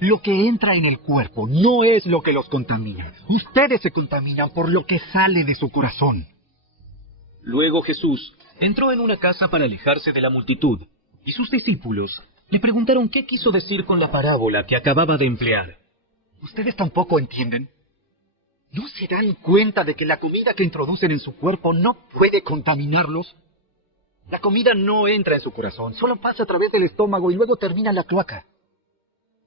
Lo que entra en el cuerpo no es lo que los contamina. Ustedes se contaminan por lo que sale de su corazón. Luego Jesús entró en una casa para alejarse de la multitud, y sus discípulos le preguntaron qué quiso decir con la parábola que acababa de emplear. ¿Ustedes tampoco entienden? ¿No se dan cuenta de que la comida que introducen en su cuerpo no puede contaminarlos? La comida no entra en su corazón, solo pasa a través del estómago y luego termina en la cloaca.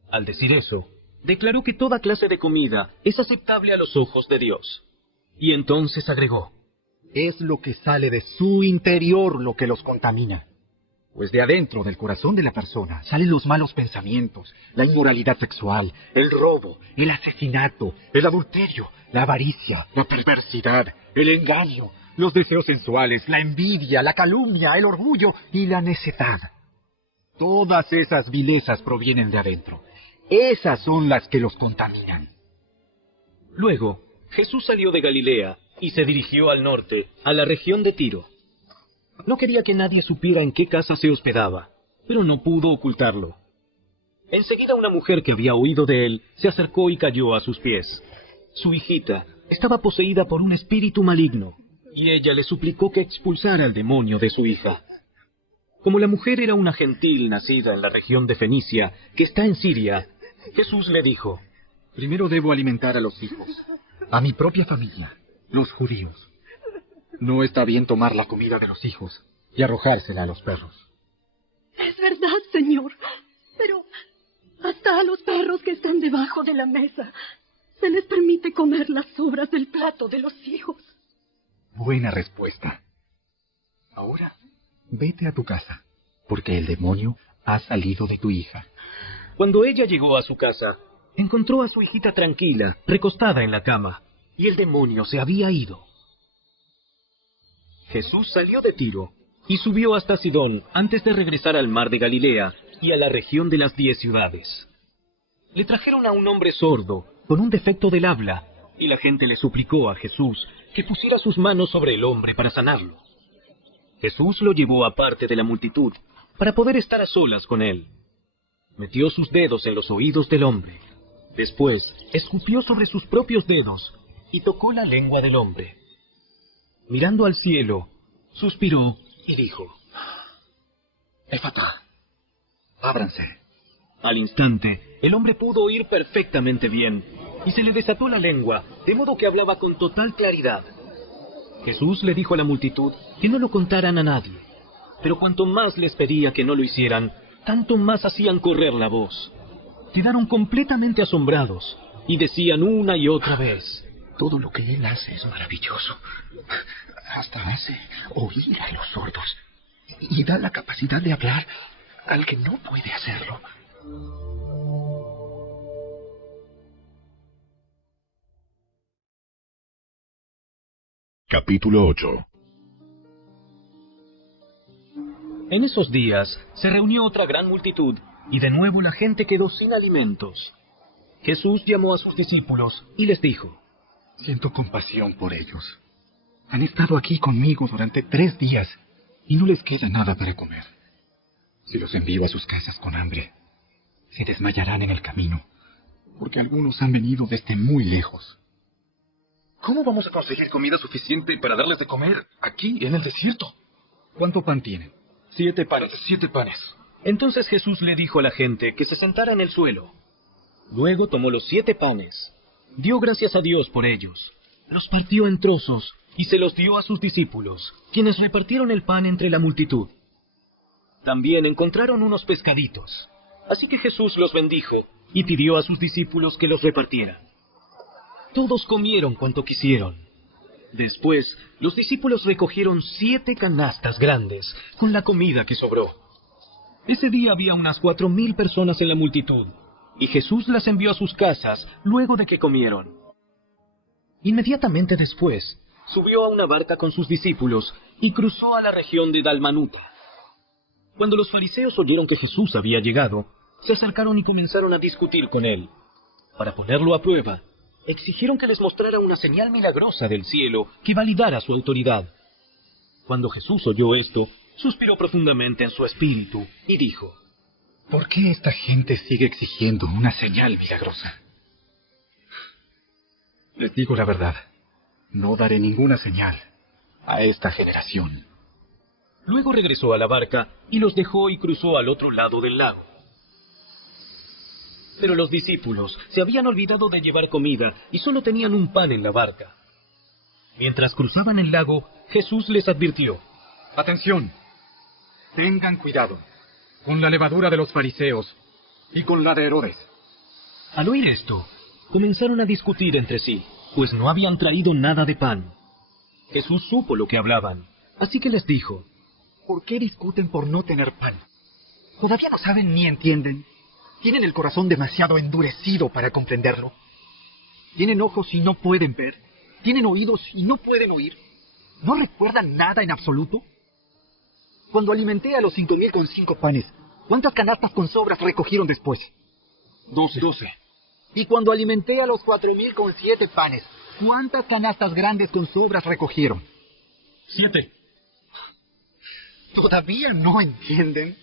Al decir eso, declaró que toda clase de comida es aceptable a los ojos de Dios. Y entonces agregó: es lo que sale de su interior lo que los contamina. Pues de adentro del corazón de la persona salen los malos pensamientos, la inmoralidad sexual, el robo, el asesinato, el adulterio, la avaricia, la perversidad, el engaño, los deseos sensuales, la envidia, la calumnia, el orgullo y la necedad. Todas esas vilezas provienen de adentro. Esas son las que los contaminan. Luego, Jesús salió de Galilea y se dirigió al norte, a la región de Tiro. No quería que nadie supiera en qué casa se hospedaba, pero no pudo ocultarlo. Enseguida una mujer que había oído de él se acercó y cayó a sus pies. Su hijita estaba poseída por un espíritu maligno, y ella le suplicó que expulsara al demonio de su hija. Como la mujer era una gentil nacida en la región de Fenicia, que está en Siria, Jesús le dijo: primero debo alimentar a los hijos, a mi propia familia, los judíos. No está bien tomar la comida de los hijos y arrojársela a los perros. Es verdad, Señor, pero hasta a los perros que están debajo de la mesa se les permite comer las sobras del plato de los hijos. Buena respuesta. Ahora, vete a tu casa, porque el demonio ha salido de tu hija. Cuando ella llegó a su casa, encontró a su hijita tranquila, recostada en la cama, y el demonio se había ido. Jesús salió de Tiro y subió hasta Sidón antes de regresar al mar de Galilea y a la región de las 10 ciudades. Le trajeron a un hombre sordo, con un defecto del habla, y la gente le suplicó a Jesús que pusiera sus manos sobre el hombre para sanarlo. Jesús lo llevó aparte de la multitud, para poder estar a solas con él. Metió sus dedos en los oídos del hombre. Después, escupió sobre sus propios dedos y tocó la lengua del hombre. Mirando al cielo, suspiró y dijo: Éfata, ábranse. Al instante, el hombre pudo oír perfectamente bien, y se le desató la lengua, de modo que hablaba con total claridad. Jesús le dijo a la multitud que no lo contaran a nadie, pero cuanto más les pedía que no lo hicieran, tanto más hacían correr la voz. Quedaron completamente asombrados, y decían una y otra vez: todo lo que él hace es maravilloso. Hasta hace oír a los sordos, y da la capacidad de hablar al que no puede hacerlo. Capítulo 8. En esos días se reunió otra gran multitud, y de nuevo la gente quedó sin alimentos. Jesús llamó a sus discípulos y les dijo: siento compasión por ellos. Han estado aquí conmigo durante 3 días y no les queda nada para comer. Si los envío a sus casas con hambre, se desmayarán en el camino, porque algunos han venido desde muy lejos. ¿Cómo vamos a conseguir comida suficiente para darles de comer aquí, en el desierto? ¿Cuánto pan tienen? 7 panes. 7 panes. Entonces Jesús le dijo a la gente que se sentara en el suelo. Luego tomó los 7 panes, dio gracias a Dios por ellos, los partió en trozos y se los dio a sus discípulos, quienes repartieron el pan entre la multitud. También encontraron unos pescaditos, así que Jesús los bendijo y pidió a sus discípulos que los repartieran. Todos comieron cuanto quisieron. Después, los discípulos recogieron 7 canastas grandes con la comida que sobró. Ese día había unas 4,000 personas en la multitud, y Jesús las envió a sus casas luego de que comieron. Inmediatamente después, subió a una barca con sus discípulos y cruzó a la región de Dalmanuta. Cuando los fariseos oyeron que Jesús había llegado, se acercaron y comenzaron a discutir con él. Para ponerlo a prueba, exigieron que les mostrara una señal milagrosa del cielo que validara su autoridad. Cuando Jesús oyó esto, suspiró profundamente en su espíritu y dijo: ¿por qué esta gente sigue exigiendo una señal milagrosa? Les digo la verdad, no daré ninguna señal a esta generación. Luego regresó a la barca y los dejó y cruzó al otro lado del lago. Pero los discípulos se habían olvidado de llevar comida y solo tenían un pan en la barca. Mientras cruzaban el lago, Jesús les advirtió: atención, tengan cuidado con la levadura de los fariseos y con la de Herodes. Al oír esto, comenzaron a discutir entre sí, pues no habían traído nada de pan. Jesús supo lo que hablaban, así que les dijo: ¿por qué discuten por no tener pan? ¿Todavía no saben ni entienden? ¿Tienen el corazón demasiado endurecido para comprenderlo? ¿Tienen ojos y no pueden ver? ¿Tienen oídos y no pueden oír? ¿No recuerdan nada en absoluto? Cuando alimenté a los 5,000 con 5 panes, ¿cuántas canastas con sobras recogieron después? 12. Y cuando alimenté a los 4,000 con 7 panes, ¿cuántas canastas grandes con sobras recogieron? 7. ¿Todavía no entienden?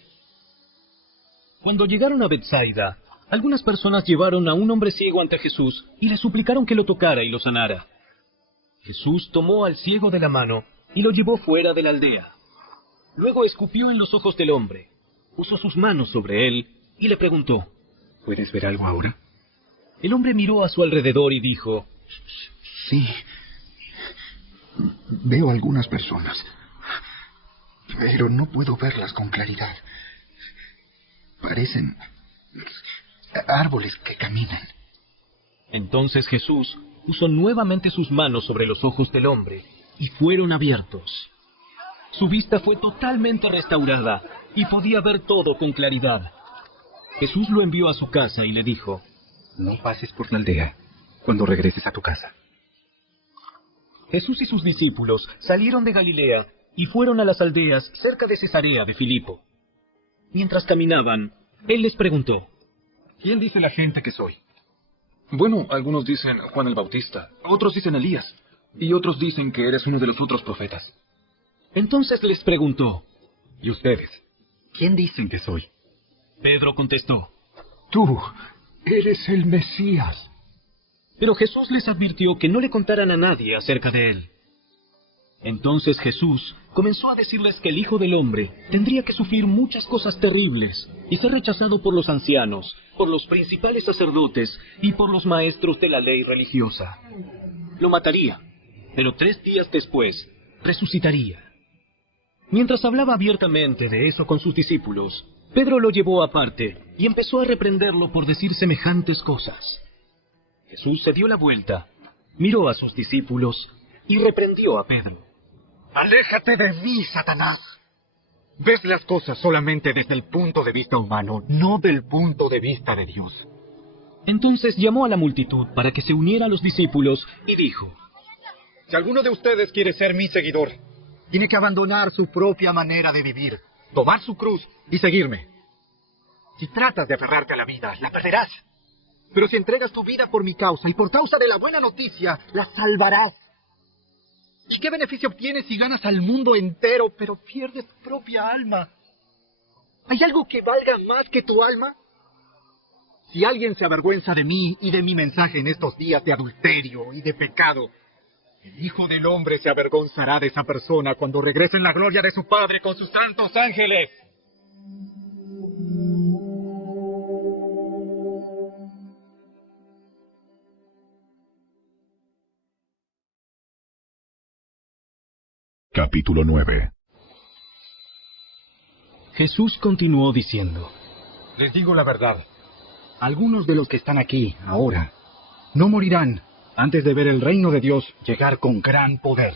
Cuando llegaron a Betsaida, algunas personas llevaron a un hombre ciego ante Jesús y le suplicaron que lo tocara y lo sanara. Jesús tomó al ciego de la mano y lo llevó fuera de la aldea. Luego escupió en los ojos del hombre, puso sus manos sobre él y le preguntó: ¿Puedes ver algo ahora? El hombre miró a su alrededor y dijo: Sí. Veo algunas personas, pero no puedo verlas con claridad. Parecen árboles que caminan. Entonces Jesús puso nuevamente sus manos sobre los ojos del hombre y fueron abiertos. Su vista fue totalmente restaurada y podía ver todo con claridad. Jesús lo envió a su casa y le dijo: No pases por la aldea cuando regreses a tu casa. Jesús y sus discípulos salieron de Galilea y fueron a las aldeas cerca de Cesarea de Filipo. Mientras caminaban, él les preguntó: ¿Quién dice la gente que soy? Bueno, algunos dicen Juan el Bautista, otros dicen Elías, y otros dicen que eres uno de los otros profetas. Entonces les preguntó: ¿Y ustedes? ¿Quién dicen que soy? Pedro contestó: Tú eres el Mesías. Pero Jesús les advirtió que no le contaran a nadie acerca de él. Entonces Jesús comenzó a decirles que el Hijo del Hombre tendría que sufrir muchas cosas terribles y ser rechazado por los ancianos, por los principales sacerdotes y por los maestros de la ley religiosa. Lo mataría, pero 3 días después resucitaría. Mientras hablaba abiertamente de eso con sus discípulos, Pedro lo llevó aparte y empezó a reprenderlo por decir semejantes cosas. Jesús se dio la vuelta, miró a sus discípulos y reprendió a Pedro. ¡Aléjate de mí, Satanás! Ves las cosas solamente desde el punto de vista humano, no del punto de vista de Dios. Entonces llamó a la multitud para que se uniera a los discípulos y dijo: Si alguno de ustedes quiere ser mi seguidor, tiene que abandonar su propia manera de vivir, tomar su cruz y seguirme. Si tratas de aferrarte a la vida, la perderás. Pero si entregas tu vida por mi causa y por causa de la buena noticia, la salvarás. ¿Y qué beneficio obtienes si ganas al mundo entero, pero pierdes tu propia alma? ¿Hay algo que valga más que tu alma? Si alguien se avergüenza de mí y de mi mensaje en estos días de adulterio y de pecado, el Hijo del Hombre se avergonzará de esa persona cuando regrese en la gloria de su Padre con sus santos ángeles. Capítulo 9. Jesús continuó diciendo: Les digo la verdad. Algunos de los que están aquí ahora no morirán antes de ver el reino de Dios llegar con gran poder.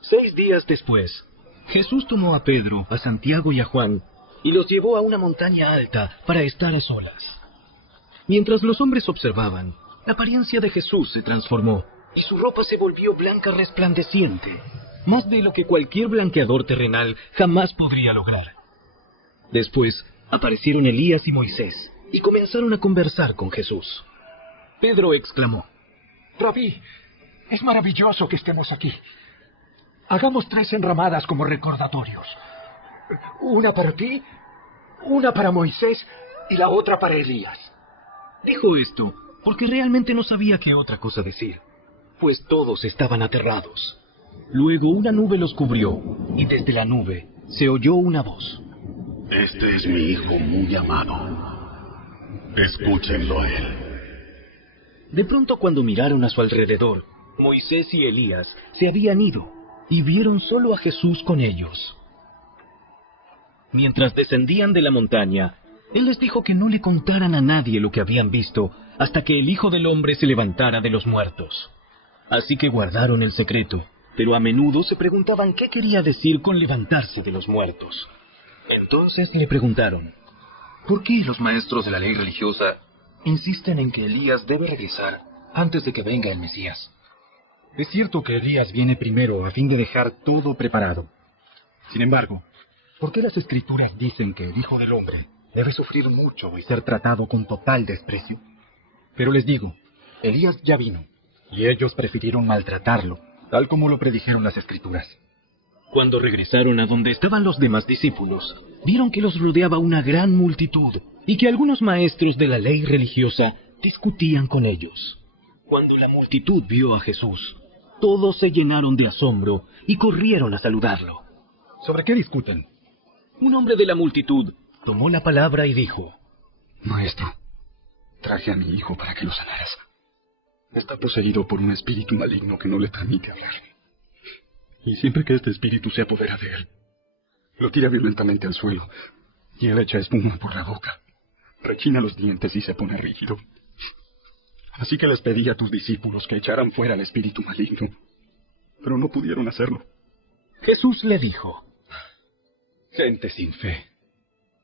6 días después, Jesús tomó a Pedro, a Santiago y a Juan y los llevó a una montaña alta para estar a solas. Mientras los hombres observaban, la apariencia de Jesús se transformó y su ropa se volvió blanca resplandeciente, más de lo que cualquier blanqueador terrenal jamás podría lograr. Después aparecieron Elías y Moisés y comenzaron a conversar con Jesús. Pedro exclamó: Rabí, es maravilloso que estemos aquí. Hagamos 3 enramadas como recordatorios. Una para ti, una para Moisés y la otra para Elías. Dijo esto porque realmente no sabía qué otra cosa decir, pues todos estaban aterrados. Luego una nube los cubrió, y desde la nube se oyó una voz: Este es mi Hijo muy amado. Escúchenlo a él. De pronto, cuando miraron a su alrededor, Moisés y Elías se habían ido, y vieron solo a Jesús con ellos. Mientras descendían de la montaña, él les dijo que no le contaran a nadie lo que habían visto, hasta que el Hijo del Hombre se levantara de los muertos. Así que guardaron el secreto, pero a menudo se preguntaban qué quería decir con levantarse de los muertos. Entonces le preguntaron: ¿Por qué los maestros de la ley religiosa insisten en que Elías debe regresar antes de que venga el Mesías? Es cierto que Elías viene primero a fin de dejar todo preparado. Sin embargo, ¿por qué las Escrituras dicen que el Hijo del Hombre debe sufrir mucho y ser tratado con total desprecio? Pero les digo, Elías ya vino, y ellos prefirieron maltratarlo, tal como lo predijeron las Escrituras. Cuando regresaron a donde estaban los demás discípulos, vieron que los rodeaba una gran multitud y que algunos maestros de la ley religiosa discutían con ellos. Cuando la multitud vio a Jesús, todos se llenaron de asombro y corrieron a saludarlo. ¿Sobre qué discuten? Un hombre de la multitud tomó la palabra y dijo: Maestro, traje a mi hijo para que lo sanaras. Está poseído por un espíritu maligno que no le permite hablar. Y siempre que este espíritu se apodera de él, lo tira violentamente al suelo y él echa espuma por la boca, rechina los dientes y se pone rígido. Así que les pedí a tus discípulos que echaran fuera al espíritu maligno, pero no pudieron hacerlo. Jesús le dijo: Gente sin fe,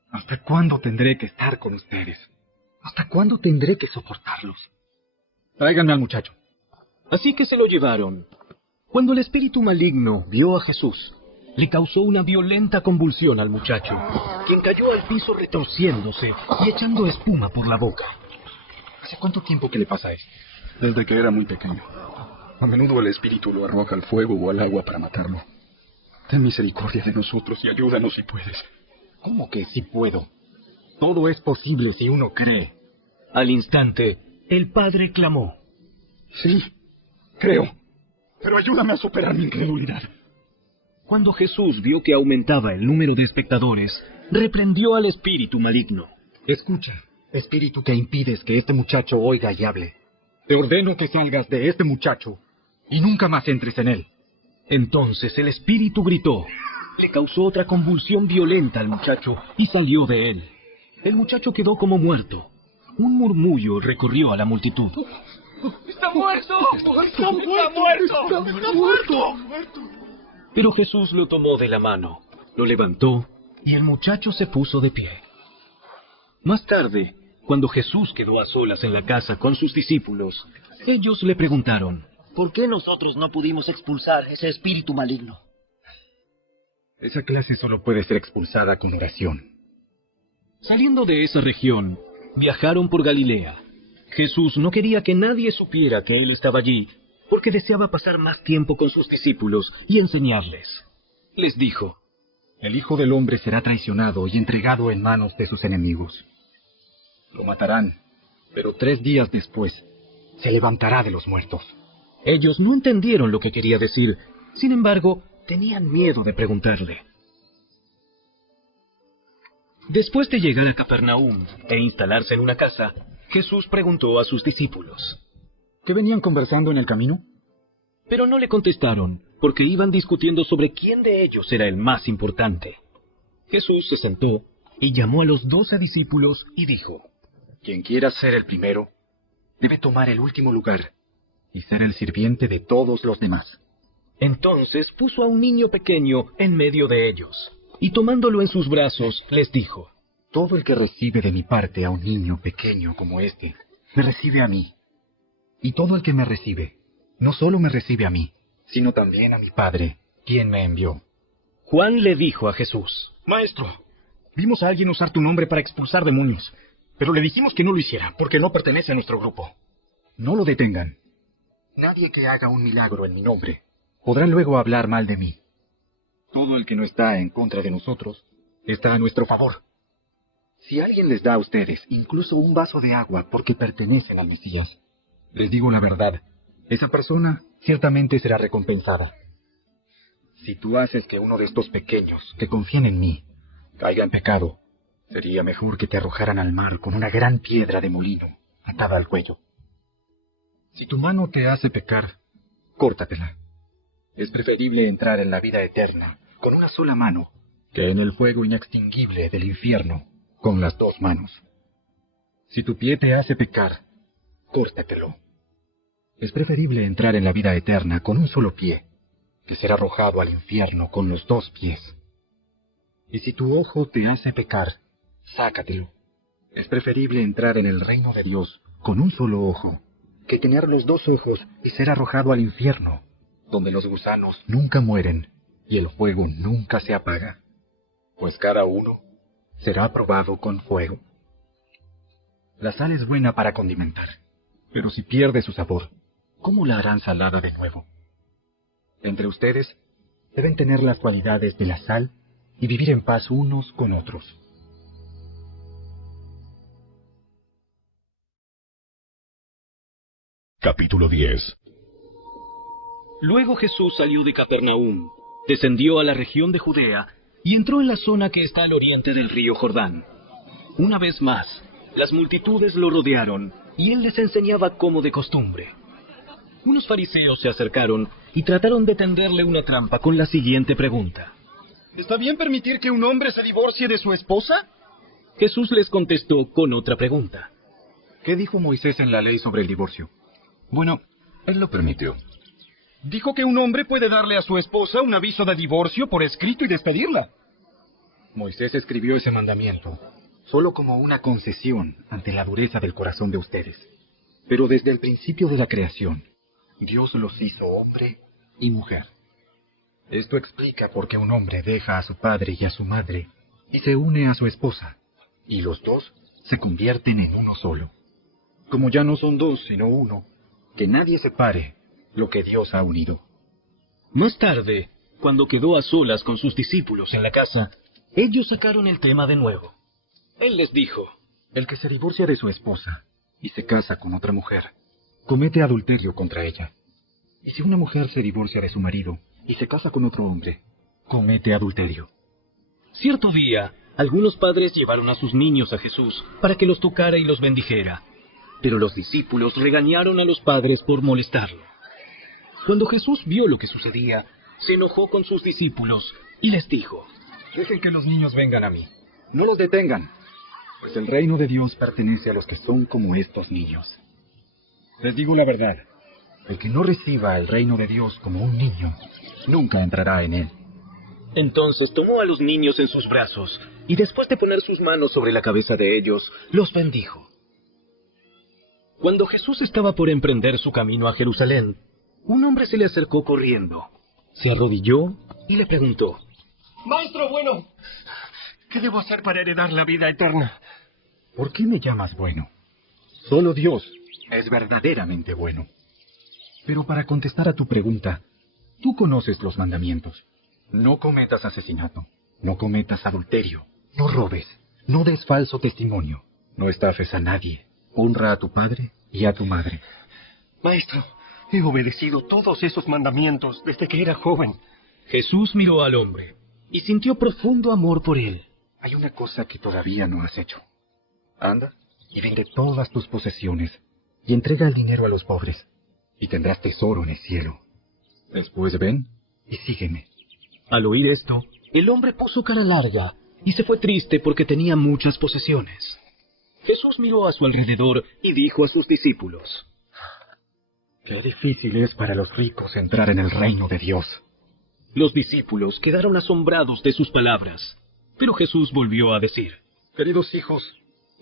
¿hasta cuándo tendré que estar con ustedes? ¿Hasta cuándo tendré que soportarlos? Tráiganme al muchacho. Así que se lo llevaron. Cuando el espíritu maligno vio a Jesús, le causó una violenta convulsión al muchacho, quien cayó al piso retorciéndose y echando espuma por la boca. ¿Hace cuánto tiempo que le pasa esto? Desde que era muy pequeño. A menudo el espíritu lo arroja al fuego o al agua para matarlo. Ten misericordia de nosotros y ayúdanos si puedes. ¿Cómo que si puedo? Todo es posible si uno cree. Al instante, el padre clamó: Sí, creo. Pero ayúdame a superar mi incredulidad. Cuando Jesús vio que aumentaba el número de espectadores, reprendió al espíritu maligno. Escucha, espíritu que impides que este muchacho oiga y hable. Te ordeno que salgas de este muchacho y nunca más entres en él. Entonces el espíritu gritó, le causó otra convulsión violenta al muchacho y salió de él. El muchacho quedó como muerto. Un murmullo recorrió a la multitud. ¡Está muerto! ¡Está muerto! Pero Jesús lo tomó de la mano, lo levantó y el muchacho se puso de pie. Más tarde, cuando Jesús quedó a solas en la casa con sus discípulos, ellos le preguntaron: ¿Por qué nosotros no pudimos expulsar ese espíritu maligno? Esa clase solo puede ser expulsada con oración. Saliendo de esa región, viajaron por Galilea. Jesús no quería que nadie supiera que él estaba allí, porque deseaba pasar más tiempo con sus discípulos y enseñarles. Les dijo: El Hijo del Hombre será traicionado y entregado en manos de sus enemigos. Lo matarán, pero 3 días después se levantará de los muertos. Ellos no entendieron lo que quería decir, sin embargo, tenían miedo de preguntarle. Después de llegar a Capernaum e instalarse en una casa, Jesús preguntó a sus discípulos: ¿Qué venían conversando en el camino? Pero no le contestaron, porque iban discutiendo sobre quién de ellos era el más importante. Jesús se sentó y llamó a los 12 discípulos y dijo: Quien quiera ser el primero, debe tomar el último lugar y ser el sirviente de todos los demás. Entonces puso a un niño pequeño en medio de ellos, y tomándolo en sus brazos, les dijo: Todo el que recibe de mi parte a un niño pequeño como este, me recibe a mí. Y todo el que me recibe, no solo me recibe a mí, sino también a mi Padre, quien me envió. Juan le dijo a Jesús: Maestro, vimos a alguien usar tu nombre para expulsar demonios, pero le dijimos que no lo hiciera, porque no pertenece a nuestro grupo. No lo detengan. Nadie que haga un milagro en mi nombre podrá luego hablar mal de mí. Todo el que no está en contra de nosotros está a nuestro favor. Si alguien les da a ustedes incluso un vaso de agua porque pertenecen al Mesías, les digo la verdad, esa persona ciertamente será recompensada. Si tú haces que uno de estos pequeños que confían en mí caiga en pecado, sería mejor que te arrojaran al mar con una gran piedra de molino atada al cuello. Si tu mano te hace pecar, córtatela. Es preferible entrar en la vida eterna con una sola mano que en el fuego inextinguible del infierno con las 2 manos. Si tu pie te hace pecar, córtatelo. Es preferible entrar en la vida eterna con un solo pie que ser arrojado al infierno con los 2 pies. Y si tu ojo te hace pecar, sácatelo. Es preferible entrar en el reino de Dios con un solo ojo que tener los 2 ojos y ser arrojado al infierno, donde los gusanos nunca mueren y el fuego nunca se apaga, pues cada uno será probado con fuego. La sal es buena para condimentar, pero si pierde su sabor, ¿cómo la harán salada de nuevo? Entre ustedes deben tener las cualidades de la sal y vivir en paz unos con otros. Capítulo 10. Luego Jesús salió de Capernaum, descendió a la región de Judea y entró en la zona que está al oriente del río Jordán. Una vez más, las multitudes lo rodearon y él les enseñaba como de costumbre. Unos fariseos se acercaron y trataron de tenderle una trampa con la siguiente pregunta. ¿Está bien permitir que un hombre se divorcie de su esposa? Jesús les contestó con otra pregunta. ¿Qué dijo Moisés en la ley sobre el divorcio? Bueno, él lo permitió. Dijo que un hombre puede darle a su esposa un aviso de divorcio por escrito y despedirla. Moisés escribió ese mandamiento solo como una concesión ante la dureza del corazón de ustedes. Pero desde el principio de la creación, Dios los hizo hombre y mujer. Esto explica por qué un hombre deja a su padre y a su madre y se une a su esposa, y los dos se convierten en uno solo. Como ya no son dos, sino uno, que nadie separe lo que Dios ha unido. Más tarde, cuando quedó a solas con sus discípulos en la casa, ellos sacaron el tema de nuevo. Él les dijo, el que se divorcia de su esposa y se casa con otra mujer, comete adulterio contra ella. Y si una mujer se divorcia de su marido y se casa con otro hombre, comete adulterio. Cierto día, algunos padres llevaron a sus niños a Jesús para que los tocara y los bendijera. Pero los discípulos regañaron a los padres por molestarlo. Cuando Jesús vio lo que sucedía, se enojó con sus discípulos y les dijo, dejen que los niños vengan a mí. No los detengan, pues el reino de Dios pertenece a los que son como estos niños. Les digo la verdad, el que no reciba el reino de Dios como un niño, nunca entrará en él. Entonces tomó a los niños en sus brazos, y después de poner sus manos sobre la cabeza de ellos, los bendijo. Cuando Jesús estaba por emprender su camino a Jerusalén, un hombre se le acercó corriendo, se arrodilló y le preguntó, Maestro bueno, ¿qué debo hacer para heredar la vida eterna? ¿Por qué me llamas bueno? Solo Dios es verdaderamente bueno. Pero para contestar a tu pregunta, tú conoces los mandamientos. No cometas asesinato, no cometas adulterio, no robes, no des falso testimonio, no estafes a nadie, honra a tu padre y a tu madre. Maestro, he obedecido todos esos mandamientos desde que era joven. Jesús miró al hombre y sintió profundo amor por él. Hay una cosa que todavía no has hecho. Anda y vende todas tus posesiones y entrega el dinero a los pobres, y tendrás tesoro en el cielo. Después ven y sígueme. Al oír esto, el hombre puso cara larga y se fue triste porque tenía muchas posesiones. Jesús miró a su alrededor y dijo a sus discípulos, qué difícil es para los ricos entrar en el reino de Dios. Los discípulos quedaron asombrados de sus palabras, pero Jesús volvió a decir, queridos hijos,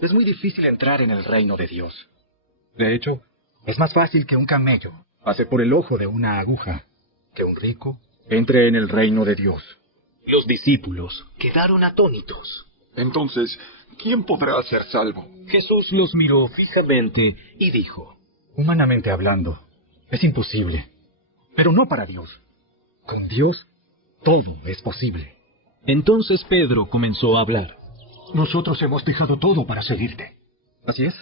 es muy difícil entrar en el reino de Dios. De hecho, es más fácil que un camello pase por el ojo de una aguja que un rico entre en el reino de Dios. Los discípulos quedaron atónitos. Entonces, ¿quién podrá ser salvo? Jesús los miró fijamente y dijo, humanamente hablando, es imposible, pero no para Dios. Con Dios, todo es posible. Entonces Pedro comenzó a hablar. Nosotros hemos dejado todo para seguirte. Así es.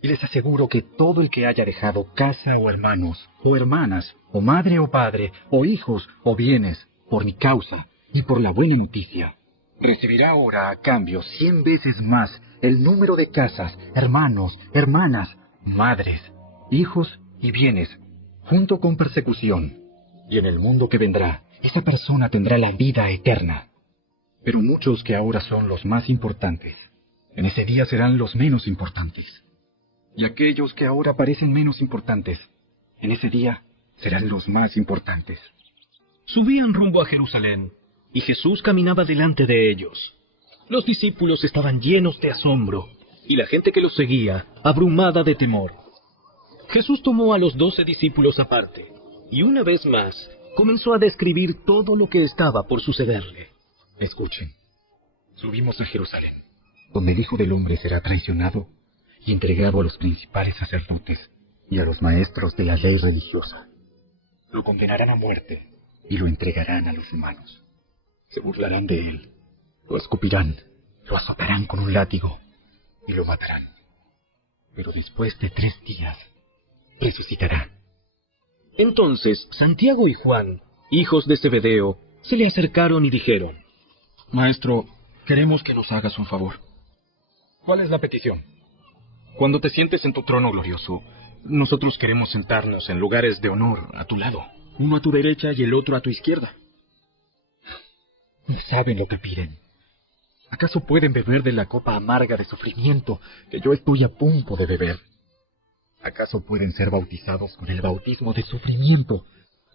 Y les aseguro que todo el que haya dejado casa o hermanos, o hermanas, o madre o padre, o hijos o bienes, por mi causa y por la buena noticia, recibirá ahora a cambio 100 veces más el número de casas, hermanos, hermanas, madres, hijos y bienes, junto con persecución. Y en el mundo que vendrá, esa persona tendrá la vida eterna. Pero muchos que ahora son los más importantes, en ese día serán los menos importantes. Y aquellos que ahora parecen menos importantes, en ese día serán los más importantes. Subían rumbo a Jerusalén, y Jesús caminaba delante de ellos. Los discípulos estaban llenos de asombro, y la gente que los seguía, abrumada de temor. Jesús tomó a los 12 discípulos aparte, y una vez más comenzó a describir todo lo que estaba por sucederle. Escuchen, subimos a Jerusalén, donde el Hijo del Hombre será traicionado y entregado a los principales sacerdotes y a los maestros de la ley religiosa. Lo condenarán a muerte y lo entregarán a los romanos. Se burlarán de él, lo escupirán, lo azotarán con un látigo y lo matarán. Pero después de 3 días, resucitará. Entonces Santiago y Juan, hijos de Zebedeo, se le acercaron y dijeron: Maestro, queremos que nos hagas un favor. ¿Cuál es la petición? Cuando te sientes en tu trono glorioso, nosotros queremos sentarnos en lugares de honor a tu lado, uno a tu derecha y el otro a tu izquierda. No saben lo que piden. ¿Acaso pueden beber de la copa amarga de sufrimiento que yo estoy a punto de beber? ¿Acaso pueden ser bautizados con el bautismo de sufrimiento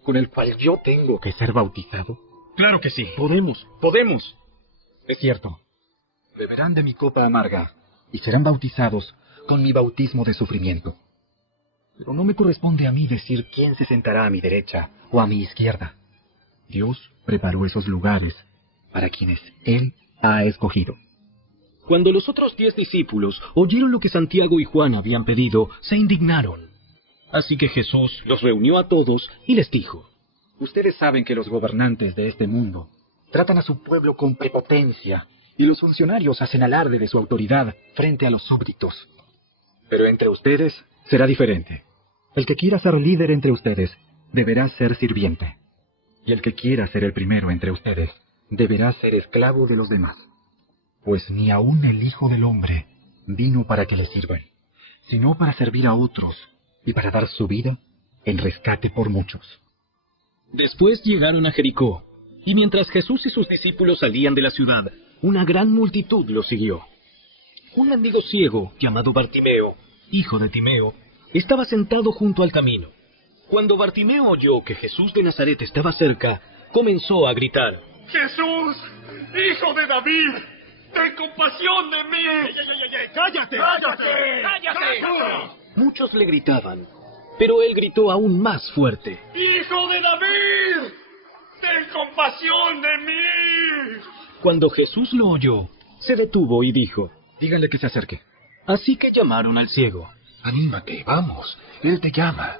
con el cual yo tengo que ser bautizado? Claro que sí. Podemos. Es cierto. Beberán de mi copa amarga y serán bautizados con mi bautismo de sufrimiento. Pero no me corresponde a mí decir quién se sentará a mi derecha o a mi izquierda. Dios preparó esos lugares para quienes Él ha escogido. Cuando los otros 10 discípulos oyeron lo que Santiago y Juan habían pedido, se indignaron. Así que Jesús los reunió a todos y les dijo: Ustedes saben que los gobernantes de este mundo tratan a su pueblo con prepotencia y los funcionarios hacen alarde de su autoridad frente a los súbditos. Pero entre ustedes será diferente. El que quiera ser líder entre ustedes deberá ser sirviente. Y el que quiera ser el primero entre ustedes deberá ser esclavo de los demás. Pues ni aun el Hijo del Hombre vino para que le sirvan, sino para servir a otros y para dar su vida en rescate por muchos. Después llegaron a Jericó, y mientras Jesús y sus discípulos salían de la ciudad, una gran multitud los siguió. Un mendigo ciego, llamado Bartimeo, hijo de Timeo, estaba sentado junto al camino. Cuando Bartimeo oyó que Jesús de Nazaret estaba cerca, comenzó a gritar: ¡Jesús, hijo de David! ¡Ten compasión de mí! ¡Cállate! Muchos le gritaban, pero él gritó aún más fuerte: ¡Hijo de David! ¡Ten compasión de mí! Cuando Jesús lo oyó, se detuvo y dijo: Díganle que se acerque. Así que llamaron al ciego. Anímate, vamos, él te llama.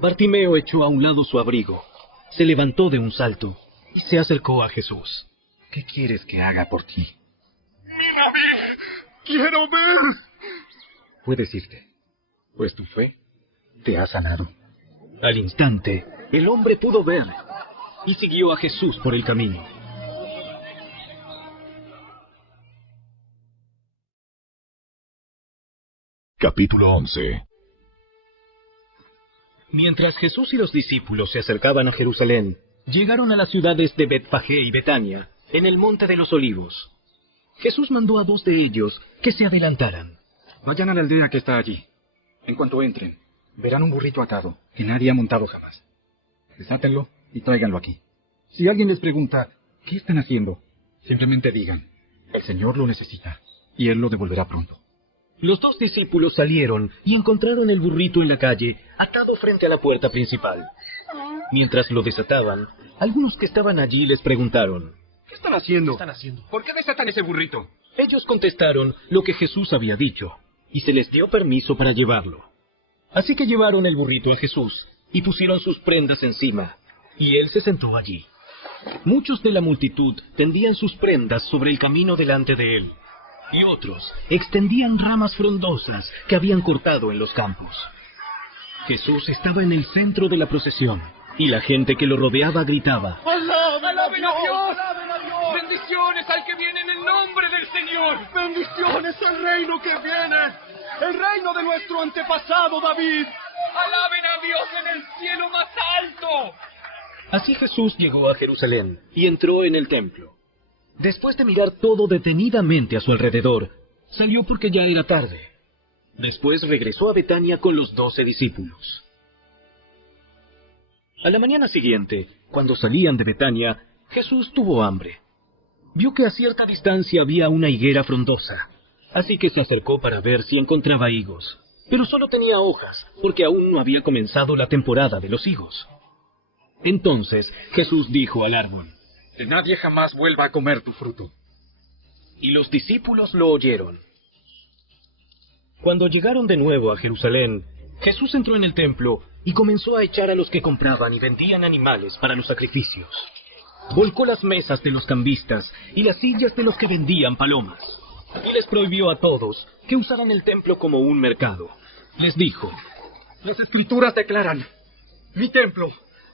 Bartimeo echó a un lado su abrigo, se levantó de un salto y se acercó a Jesús. ¿Qué quieres que haga por ti? ¡Mírame! ¡Quiero ver! Puedes irte, pues tu fe te ha sanado. Al instante, el hombre pudo ver y siguió a Jesús por el camino. Capítulo 11. Mientras Jesús y los discípulos se acercaban a Jerusalén, llegaron a las ciudades de Betfagé y Betania, en el monte de los Olivos. Jesús mandó a 2 de ellos que se adelantaran. Vayan a la aldea que está allí. En cuanto entren, verán un burrito atado, que nadie ha montado jamás. Desátenlo y tráiganlo aquí. Si alguien les pregunta, ¿qué están haciendo?, simplemente digan: el Señor lo necesita, y Él lo devolverá pronto. Los 2 discípulos salieron y encontraron el burrito en la calle, atado frente a la puerta principal. Mientras lo desataban, algunos que estaban allí les preguntaron: ¿Qué están haciendo? ¿Por qué desatan ese burrito? Ellos contestaron lo que Jesús había dicho, y se les dio permiso para llevarlo. Así que llevaron el burrito a Jesús, y pusieron sus prendas encima, y él se sentó allí. Muchos de la multitud tendían sus prendas sobre el camino delante de él, y otros extendían ramas frondosas que habían cortado en los campos. Jesús estaba en el centro de la procesión, y la gente que lo rodeaba gritaba: ¡Alaben a Dios! ¡Bendiciones al que viene en el nombre del Señor! ¡Bendiciones al reino que viene! ¡El reino de nuestro antepasado David! ¡Alaben a Dios en el cielo más alto! Así Jesús llegó a Jerusalén y entró en el templo. Después de mirar todo detenidamente a su alrededor, salió porque ya era tarde. Después regresó a Betania con los 12 discípulos. A la mañana siguiente, cuando salían de Betania, Jesús tuvo hambre. Vio que a cierta distancia había una higuera frondosa, así que se acercó para ver si encontraba higos. Pero solo tenía hojas, porque aún no había comenzado la temporada de los higos. Entonces Jesús dijo al árbol: Que nadie jamás vuelva a comer tu fruto. Y los discípulos lo oyeron. Cuando llegaron de nuevo a Jerusalén, Jesús entró en el templo y comenzó a echar a los que compraban y vendían animales para los sacrificios. Volcó las mesas de los cambistas y las sillas de los que vendían palomas, y les prohibió a todos que usaran el templo como un mercado. Les dijo: Las escrituras declaran, mi templo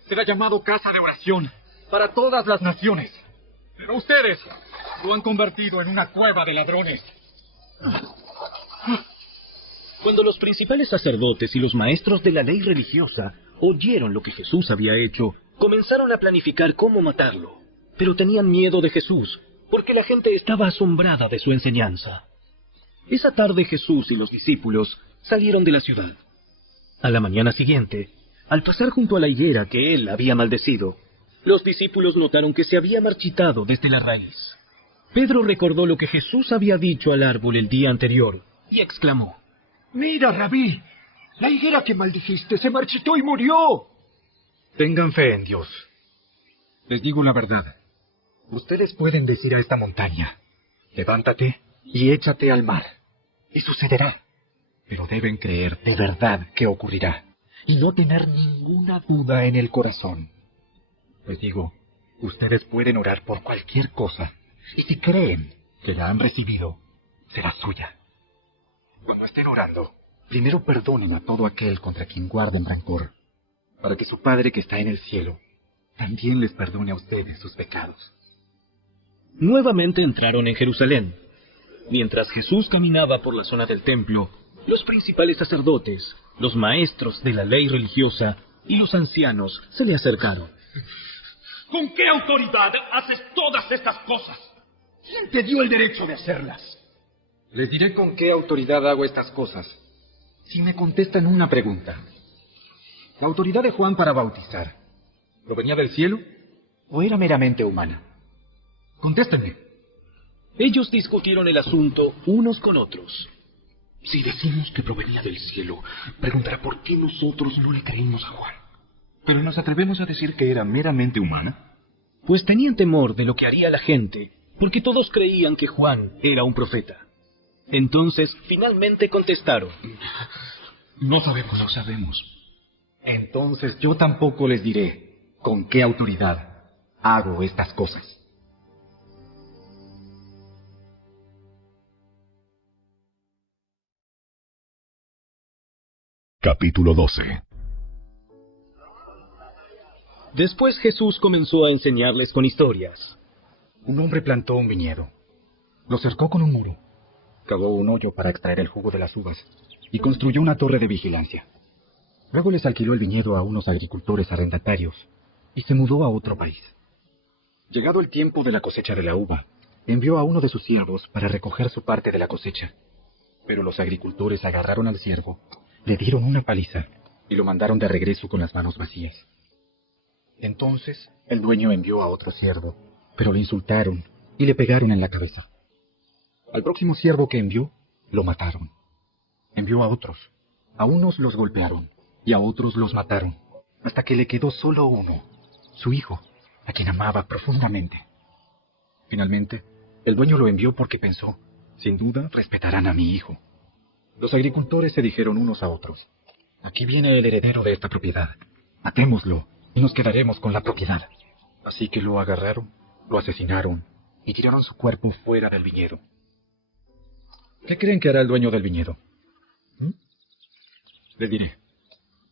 será llamado casa de oración para todas las naciones. Pero ustedes lo han convertido en una cueva de ladrones. Cuando los principales sacerdotes y los maestros de la ley religiosa oyeron lo que Jesús había hecho, comenzaron a planificar cómo matarlo. Pero tenían miedo de Jesús, porque la gente estaba asombrada de su enseñanza. Esa tarde Jesús y los discípulos salieron de la ciudad. A la mañana siguiente, al pasar junto a la higuera que él había maldecido, los discípulos notaron que se había marchitado desde la raíz. Pedro recordó lo que Jesús había dicho al árbol el día anterior y exclamó: Mira, Rabí, la higuera que maldijiste se marchitó y murió. Tengan fe en Dios. Les digo la verdad. Ustedes pueden decir a esta montaña, levántate y échate al mar, y sucederá. Pero deben creer de verdad que ocurrirá, y no tener ninguna duda en el corazón. Les digo, ustedes pueden orar por cualquier cosa, y si creen que la han recibido, será suya. Cuando estén orando, primero perdonen a todo aquel contra quien guarden rencor, para que su Padre que está en el cielo también les perdone a ustedes sus pecados. Nuevamente entraron en Jerusalén. Mientras Jesús caminaba por la zona del templo, los principales sacerdotes, los maestros de la ley religiosa y los ancianos se le acercaron. ¿Con qué autoridad haces todas estas cosas? ¿Quién te dio el derecho de hacerlas? Les diré con qué autoridad hago estas cosas, si me contestan una pregunta. ¿La autoridad de Juan para bautizar provenía del cielo o era meramente humana? Contéstenme. Ellos discutieron el asunto unos con otros. Si decimos que provenía del cielo, preguntará por qué nosotros no le creímos a Juan. Pero nos atrevemos a decir que era meramente humana. Pues tenían temor de lo que haría la gente, porque todos creían que Juan era un profeta. Entonces, finalmente contestaron: No sabemos. Entonces yo tampoco les diré con qué autoridad hago estas cosas. Capítulo 12. Después Jesús comenzó a enseñarles con historias. Un hombre plantó un viñedo, lo cercó con un muro, cavó un hoyo para extraer el jugo de las uvas y construyó una torre de vigilancia. Luego les alquiló el viñedo a unos agricultores arrendatarios y se mudó a otro país. Llegado el tiempo de la cosecha de la uva, envió a uno de sus siervos para recoger su parte de la cosecha. Pero los agricultores agarraron al siervo, le dieron una paliza y lo mandaron de regreso con las manos vacías. Entonces el dueño envió a otro siervo, pero le insultaron y le pegaron en la cabeza. Al próximo siervo que envió, lo mataron. Envió a otros. A unos los golpearon y a otros los mataron, hasta que le quedó solo uno, su hijo, a quien amaba profundamente. Finalmente, el dueño lo envió porque pensó, sin duda respetarán a mi hijo. Los agricultores se dijeron unos a otros, aquí viene el heredero de esta propiedad, matémoslo y nos quedaremos con la propiedad. Así que lo agarraron, lo asesinaron y tiraron su cuerpo fuera del viñedo. ¿Qué creen que hará el dueño del viñedo? Les diré,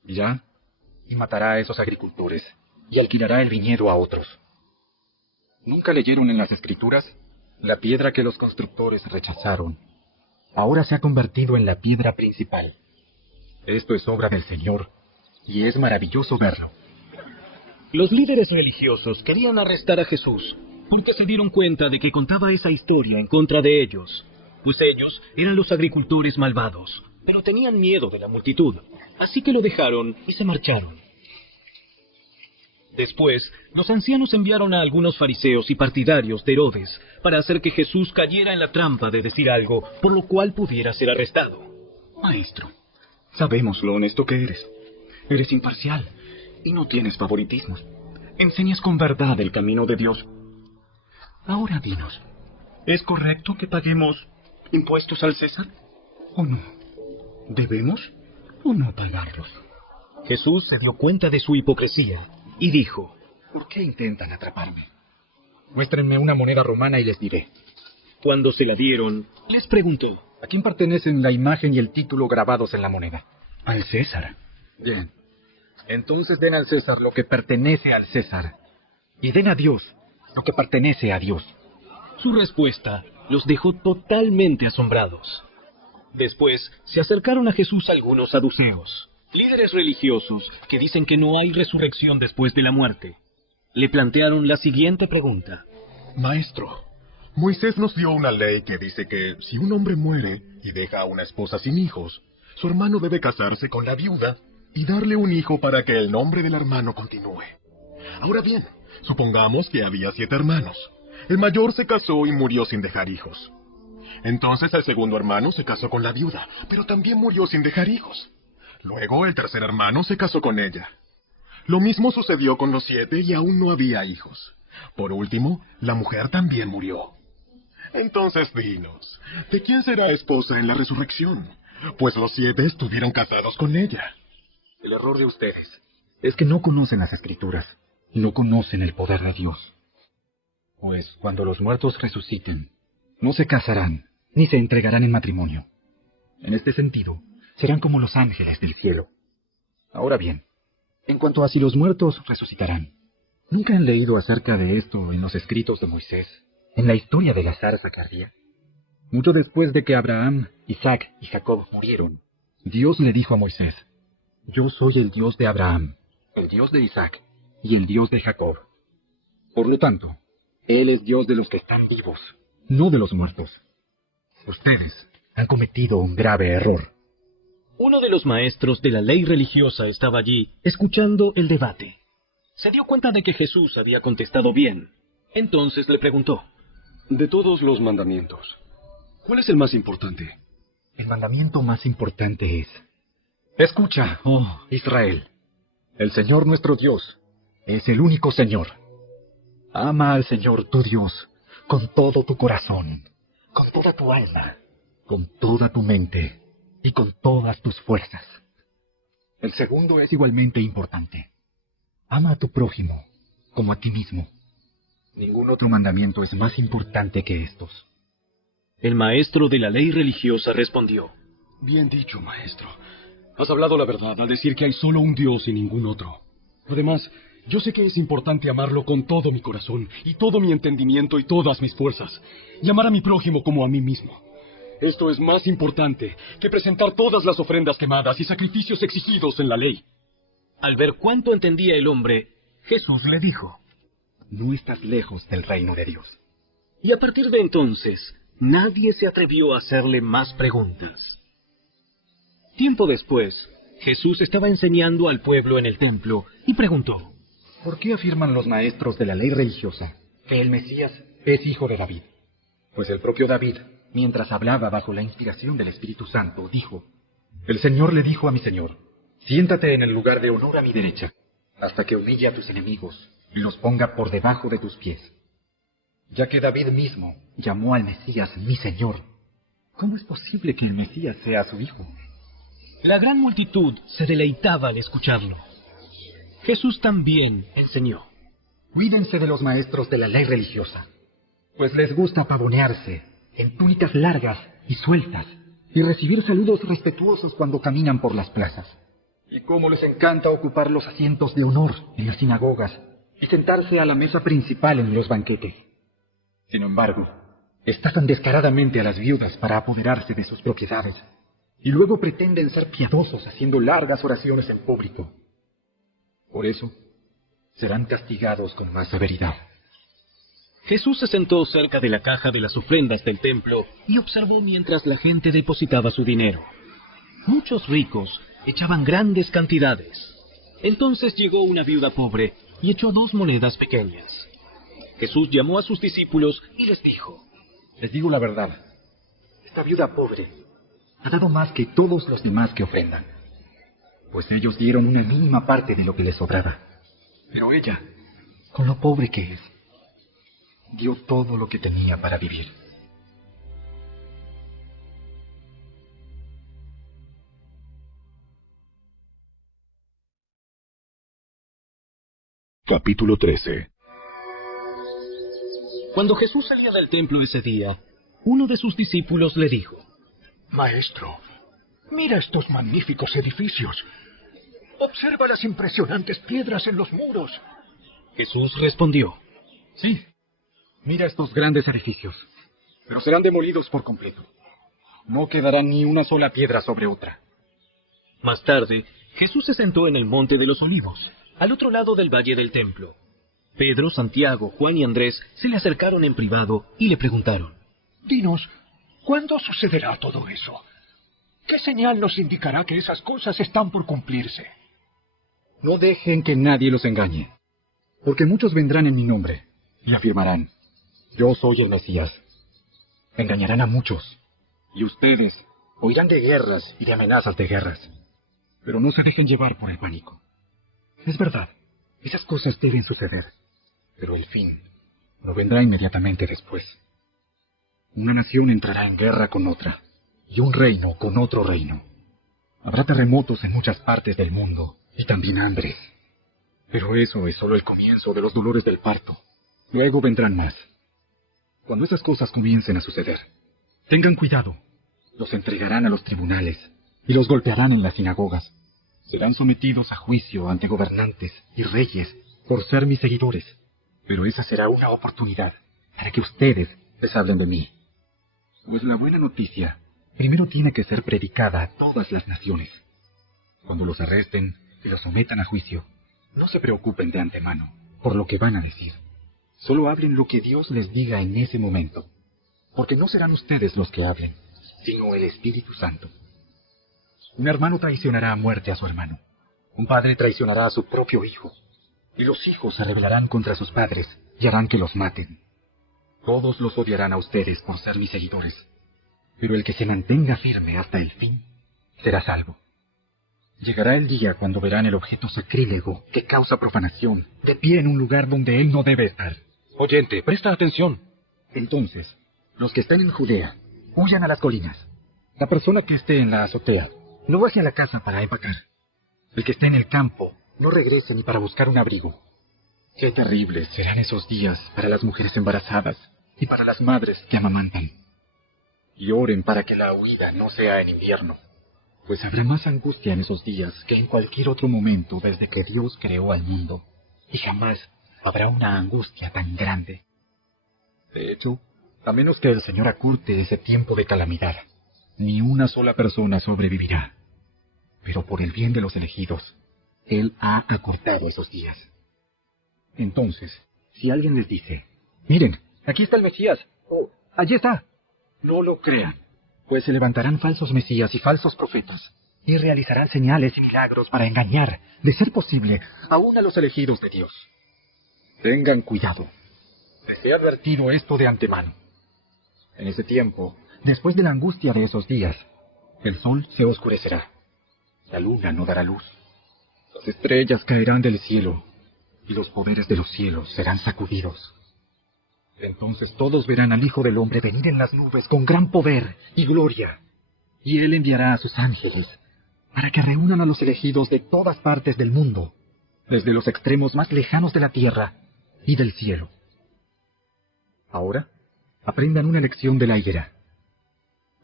irá y matará a esos agricultores y alquilará el viñedo a otros. ¿Nunca leyeron en las Escrituras? La piedra que los constructores rechazaron ahora se ha convertido en la piedra principal. Esto es obra del Señor y es maravilloso verlo. Los líderes religiosos querían arrestar a Jesús porque se dieron cuenta de que contaba esa historia en contra de ellos, pues ellos eran los agricultores malvados, pero tenían miedo de la multitud, así que lo dejaron y se marcharon. Después, los ancianos enviaron a algunos fariseos y partidarios de Herodes para hacer que Jesús cayera en la trampa de decir algo por lo cual pudiera ser arrestado. Maestro, sabemos lo honesto que eres. Eres imparcial y no tienes favoritismos. Enseñas con verdad el camino de Dios. Ahora dinos, ¿es correcto que paguemos impuestos al César o no? ¿Debemos o no pagarlos? Jesús se dio cuenta de su hipocresía y dijo: ¿Por qué intentan atraparme? Muéstrenme una moneda romana y les diré. Cuando se la dieron, les preguntó: ¿A quién pertenecen la imagen y el título grabados en la moneda? Al César. Bien. Entonces den al César lo que pertenece al César, y den a Dios lo que pertenece a Dios. Su respuesta los dejó totalmente asombrados. Después se acercaron a Jesús algunos saduceos, líderes religiosos que dicen que no hay resurrección después de la muerte. Le plantearon la siguiente pregunta. Maestro, Moisés nos dio una ley que dice que si un hombre muere y deja a una esposa sin hijos, su hermano debe casarse con la viuda y darle un hijo para que el nombre del hermano continúe. Ahora bien, supongamos que había 7 hermanos. El mayor se casó y murió sin dejar hijos. Entonces el segundo hermano se casó con la viuda, pero también murió sin dejar hijos. Luego el tercer hermano se casó con ella. Lo mismo sucedió con los 7 y aún no había hijos. Por último, la mujer también murió. Entonces dinos, ¿de quién será esposa en la resurrección? Pues los 7 estuvieron casados con ella. El error de ustedes es que no conocen las Escrituras y no conocen el poder de Dios. Pues cuando los muertos resuciten, no se casarán ni se entregarán en matrimonio. En este sentido, serán como los ángeles del cielo. Ahora bien, en cuanto a si los muertos resucitarán, ¿nunca han leído acerca de esto en los escritos de Moisés, en la historia de la zarza que ardía? Mucho después de que Abraham, Isaac y Jacob murieron, Dios le dijo a Moisés: Yo soy el Dios de Abraham, el Dios de Isaac y el Dios de Jacob. Por lo tanto, Él es Dios de los que están vivos, no de los muertos. Ustedes han cometido un grave error. Uno de los maestros de la ley religiosa estaba allí, escuchando el debate. Se dio cuenta de que Jesús había contestado bien. Entonces le preguntó: De todos los mandamientos, ¿cuál es el más importante? El mandamiento más importante es: Escucha, oh Israel, el Señor nuestro Dios es el único Señor. Ama al Señor tu Dios con todo tu corazón, con toda tu alma, con toda tu mente y con todas tus fuerzas. El segundo es igualmente importante. Ama a tu prójimo como a ti mismo. Ningún otro mandamiento es más importante que estos. El maestro de la ley religiosa respondió: Bien dicho, maestro. Has hablado la verdad al decir que hay solo un Dios y ningún otro. Además, yo sé que es importante amarlo con todo mi corazón, y todo mi entendimiento y todas mis fuerzas, y amar a mi prójimo como a mí mismo. Esto es más importante que presentar todas las ofrendas quemadas y sacrificios exigidos en la ley. Al ver cuánto entendía el hombre, Jesús le dijo: No estás lejos del reino de Dios. Y a partir de entonces, nadie se atrevió a hacerle más preguntas. Tiempo después, Jesús estaba enseñando al pueblo en el templo y preguntó: ¿Por qué afirman los maestros de la ley religiosa que el Mesías es hijo de David? Pues el propio David, mientras hablaba bajo la inspiración del Espíritu Santo, dijo: El Señor le dijo a mi Señor: Siéntate en el lugar de honor a mi derecha, hasta que humille a tus enemigos y los ponga por debajo de tus pies. Ya que David mismo llamó al Mesías mi Señor, ¿cómo es posible que el Mesías sea su hijo? La gran multitud se deleitaba al escucharlo. Jesús también enseñó: Cuídense de los maestros de la ley religiosa, pues les gusta pavonearse en túnicas largas y sueltas y recibir saludos respetuosos cuando caminan por las plazas. Y cómo les encanta ocupar los asientos de honor en las sinagogas y sentarse a la mesa principal en los banquetes. Sin embargo, estafan descaradamente a las viudas para apoderarse de sus propiedades, y luego pretenden ser piadosos haciendo largas oraciones en público. Por eso, serán castigados con más severidad. Jesús se sentó cerca de la caja de las ofrendas del templo y observó mientras la gente depositaba su dinero. Muchos ricos echaban grandes cantidades. Entonces llegó una viuda pobre y echó 2 monedas pequeñas. Jesús llamó a sus discípulos y les dijo: Les digo la verdad, esta viuda pobre ha dado más que todos los demás que ofrendan, pues ellos dieron una mínima parte de lo que les sobraba. Pero ella, con lo pobre que es, dio todo lo que tenía para vivir. Capítulo 13. Cuando Jesús salía del templo ese día, uno de sus discípulos le dijo: Maestro, mira estos magníficos edificios. Observa las impresionantes piedras en los muros. Jesús respondió: Sí, mira estos grandes edificios, pero serán demolidos por completo. No quedará ni una sola piedra sobre otra. Más tarde, Jesús se sentó en el Monte de los Olivos, al otro lado del valle del templo. Pedro, Santiago, Juan y Andrés se le acercaron en privado y le preguntaron: Dinos, ¿cuándo sucederá todo eso? ¿Qué señal nos indicará que esas cosas están por cumplirse? No dejen que nadie los engañe, porque muchos vendrán en mi nombre y afirmarán: yo soy el Mesías. Engañarán a muchos, y ustedes oirán de guerras y de amenazas de guerras. Pero no se dejen llevar por el pánico. Es verdad, esas cosas deben suceder, pero el fin no vendrá inmediatamente después. Una nación entrará en guerra con otra, y un reino con otro reino. Habrá terremotos en muchas partes del mundo, y también hambre. Pero eso es solo el comienzo de los dolores del parto. Luego vendrán más. Cuando esas cosas comiencen a suceder, tengan cuidado. Los entregarán a los tribunales y los golpearán en las sinagogas. Serán sometidos a juicio ante gobernantes y reyes por ser mis seguidores. Pero esa será una oportunidad para que ustedes les hablen de mí. Pues la buena noticia primero tiene que ser predicada a todas las naciones. Cuando los arresten y los sometan a juicio, no se preocupen de antemano por lo que van a decir. Solo hablen lo que Dios les diga en ese momento, porque no serán ustedes los que hablen, sino el Espíritu Santo. Un hermano traicionará a muerte a su hermano. Un padre traicionará a su propio hijo. Y los hijos se rebelarán contra sus padres y harán que los maten. Todos los odiarán a ustedes por ser mis seguidores. Pero el que se mantenga firme hasta el fin será salvo. Llegará el día cuando verán el objeto sacrílego que causa profanación de pie en un lugar donde él no debe estar. Oyente, presta atención. Entonces, los que estén en Judea, huyan a las colinas. La persona que esté en la azotea, no baje a la casa para empacar. El que esté en el campo, no regrese ni para buscar un abrigo. Qué terribles serán esos días para las mujeres embarazadas y para las madres que amamantan. Y oren para que la huida no sea en invierno, pues habrá más angustia en esos días que en cualquier otro momento desde que Dios creó al mundo, y jamás habrá una angustia tan grande. De hecho, a menos que el Señor acurte ese tiempo de calamidad, ni una sola persona sobrevivirá. Pero por el bien de los elegidos, Él ha acortado esos días. Entonces, si alguien les dice: miren, aquí está el Mesías, o allí está, no lo crean, pues se levantarán falsos mesías y falsos profetas, y realizarán señales y milagros para engañar, de ser posible, aún a los elegidos de Dios. Tengan cuidado. Les he advertido esto de antemano. En ese tiempo, después de la angustia de esos días, el sol se oscurecerá, la luna no dará luz, las estrellas caerán del cielo, y los poderes de los cielos serán sacudidos. Entonces todos verán al Hijo del Hombre venir en las nubes con gran poder y gloria, y Él enviará a sus ángeles para que reúnan a los elegidos de todas partes del mundo, desde los extremos más lejanos de la tierra y del cielo. Ahora, aprendan una lección de la higuera.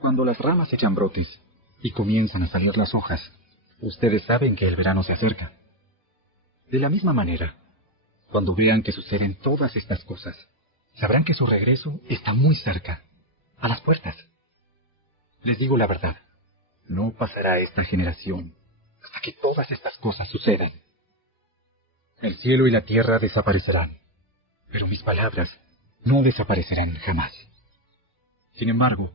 Cuando las ramas echan brotes y comienzan a salir las hojas, ustedes saben que el verano se acerca. De la misma manera, cuando vean que suceden todas estas cosas, sabrán que su regreso está muy cerca, a las puertas. Les digo la verdad, no pasará esta generación hasta que todas estas cosas sucedan. El cielo y la tierra desaparecerán, pero mis palabras no desaparecerán jamás. Sin embargo,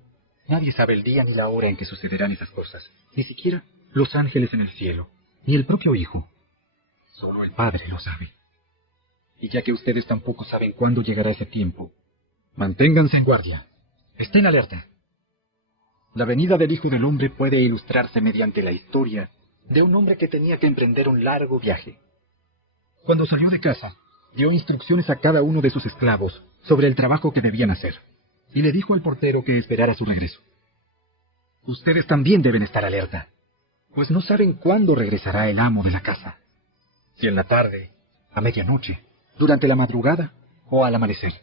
nadie sabe el día ni la hora en que sucederán esas cosas, ni siquiera los ángeles en el cielo, ni el propio Hijo. Solo el Padre lo sabe. Y ya que ustedes tampoco saben cuándo llegará ese tiempo, manténganse en guardia. Estén alerta. La venida del Hijo del Hombre puede ilustrarse mediante la historia de un hombre que tenía que emprender un largo viaje. Cuando salió de casa, dio instrucciones a cada uno de sus esclavos sobre el trabajo que debían hacer, y le dijo al portero que esperara su regreso. Ustedes también deben estar alerta, pues no saben cuándo regresará el amo de la casa. Si en la tarde, a medianoche, durante la madrugada o al amanecer.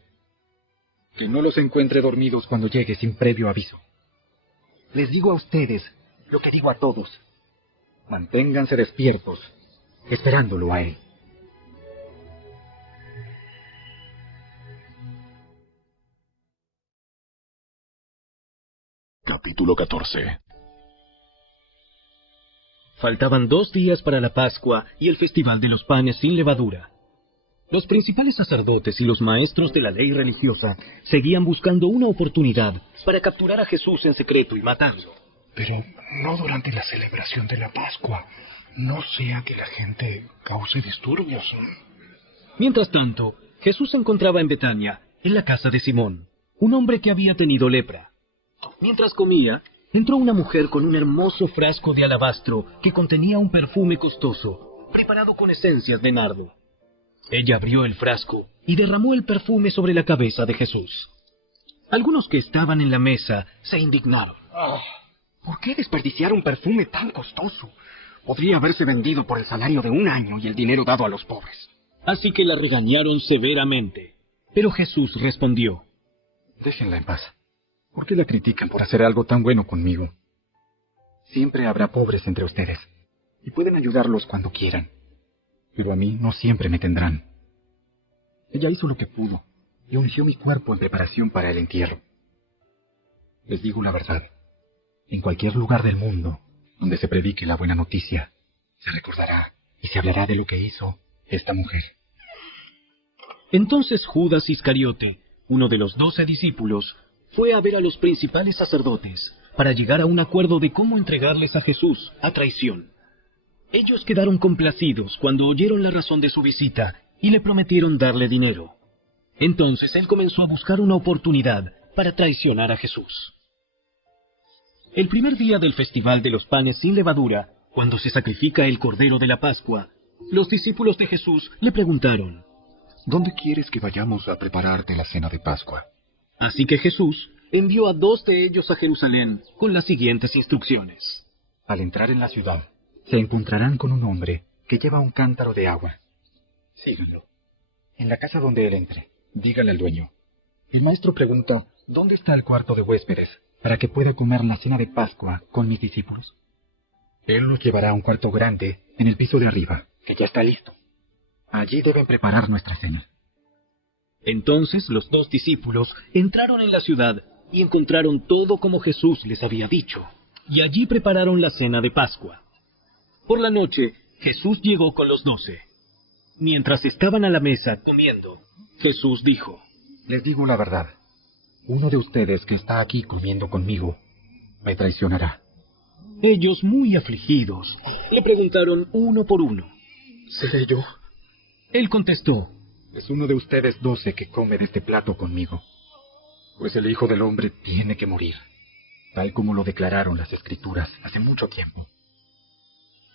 Que no los encuentre dormidos cuando llegue sin previo aviso. Les digo a ustedes lo que digo a todos: manténganse despiertos esperándolo a él. Capítulo 14. Faltaban 2 días para la Pascua y el Festival de los Panes sin Levadura. Los principales sacerdotes y los maestros de la ley religiosa seguían buscando una oportunidad para capturar a Jesús en secreto y matarlo. Pero no durante la celebración de la Pascua. No sea que la gente cause disturbios. Mientras tanto, Jesús se encontraba en Betania, en la casa de Simón, un hombre que había tenido lepra. Mientras comía, entró una mujer con un hermoso frasco de alabastro que contenía un perfume costoso, preparado con esencias de nardo. Ella abrió el frasco y derramó el perfume sobre la cabeza de Jesús. Algunos que estaban en la mesa se indignaron. ¿Por qué desperdiciar un perfume tan costoso? Podría haberse vendido por el salario de un año y el dinero dado a los pobres. Así que la regañaron severamente. Pero Jesús respondió: Déjenla en paz. ¿Por qué la critican por hacer algo tan bueno conmigo? Siempre habrá pobres entre ustedes, y pueden ayudarlos cuando quieran. Pero a mí no siempre me tendrán. Ella hizo lo que pudo, y ungió mi cuerpo en preparación para el entierro. Les digo la verdad. En cualquier lugar del mundo donde se predique la buena noticia, se recordará y se hablará de lo que hizo esta mujer. Entonces Judas Iscariote, uno de los 12 discípulos, fue a ver a los principales sacerdotes para llegar a un acuerdo de cómo entregarles a Jesús a traición. Ellos quedaron complacidos cuando oyeron la razón de su visita y le prometieron darle dinero. Entonces él comenzó a buscar una oportunidad para traicionar a Jesús. El primer día del Festival de los Panes sin Levadura, cuando se sacrifica el Cordero de la Pascua, los discípulos de Jesús le preguntaron: ¿Dónde quieres que vayamos a prepararte la cena de Pascua? Así que Jesús envió a 2 de ellos a Jerusalén con las siguientes instrucciones. Al entrar en la ciudad, se encontrarán con un hombre que lleva un cántaro de agua. Síganlo. En la casa donde él entre, dígale al dueño: el maestro pregunta, ¿dónde está el cuarto de huéspedes para que pueda comer la cena de Pascua con mis discípulos? Él los llevará a un cuarto grande en el piso de arriba, que ya está listo. Allí deben preparar nuestra cena. Entonces los 2 discípulos entraron en la ciudad y encontraron todo como Jesús les había dicho, y allí prepararon la cena de Pascua. Por la noche, Jesús llegó con los 12. Mientras estaban a la mesa comiendo, Jesús dijo: Les digo la verdad. Uno de ustedes que está aquí comiendo conmigo me traicionará. Ellos, muy afligidos, le preguntaron uno por uno: ¿Seré yo? Él contestó: Es uno de ustedes 12 que come de este plato conmigo. Pues el Hijo del Hombre tiene que morir, tal como lo declararon las Escrituras hace mucho tiempo.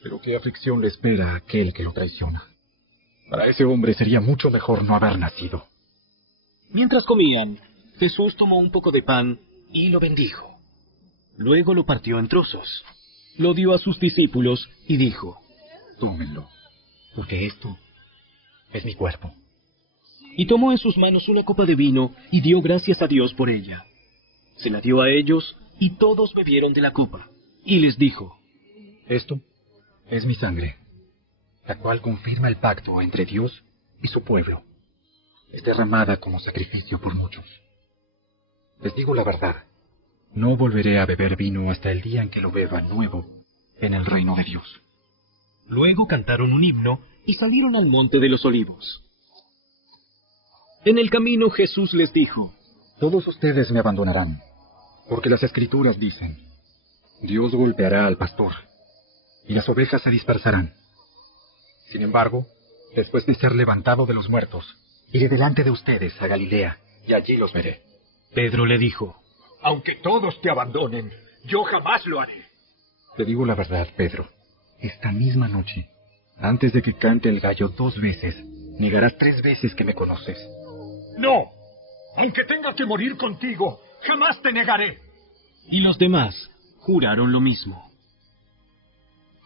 Pero qué aflicción le espera a aquel que lo traiciona. Para ese hombre sería mucho mejor no haber nacido. Mientras comían, Jesús tomó un poco de pan y lo bendijo. Luego lo partió en trozos. Lo dio a sus discípulos y dijo: Tómenlo, porque esto es mi cuerpo. Y tomó en sus manos una copa de vino y dio gracias a Dios por ella. Se la dio a ellos y todos bebieron de la copa. Y les dijo: Esto es mi sangre, la cual confirma el pacto entre Dios y su pueblo. Es derramada como sacrificio por muchos. Les digo la verdad, no volveré a beber vino hasta el día en que lo beba nuevo en el reino de Dios. Luego cantaron un himno y salieron al monte de los Olivos. En el camino Jesús les dijo: Todos ustedes me abandonarán, porque las Escrituras dicen: Dios golpeará al pastor, y las ovejas se dispersarán. Sin embargo, después de ser levantado de los muertos, iré delante de ustedes a Galilea, y allí los veré. Pedro le dijo: Aunque todos te abandonen, yo jamás lo haré. Te digo la verdad, Pedro. Esta misma noche, antes de que cante el gallo 2 veces, negarás 3 veces que me conoces. No, aunque tenga que morir contigo, jamás te negaré. Y los demás juraron lo mismo.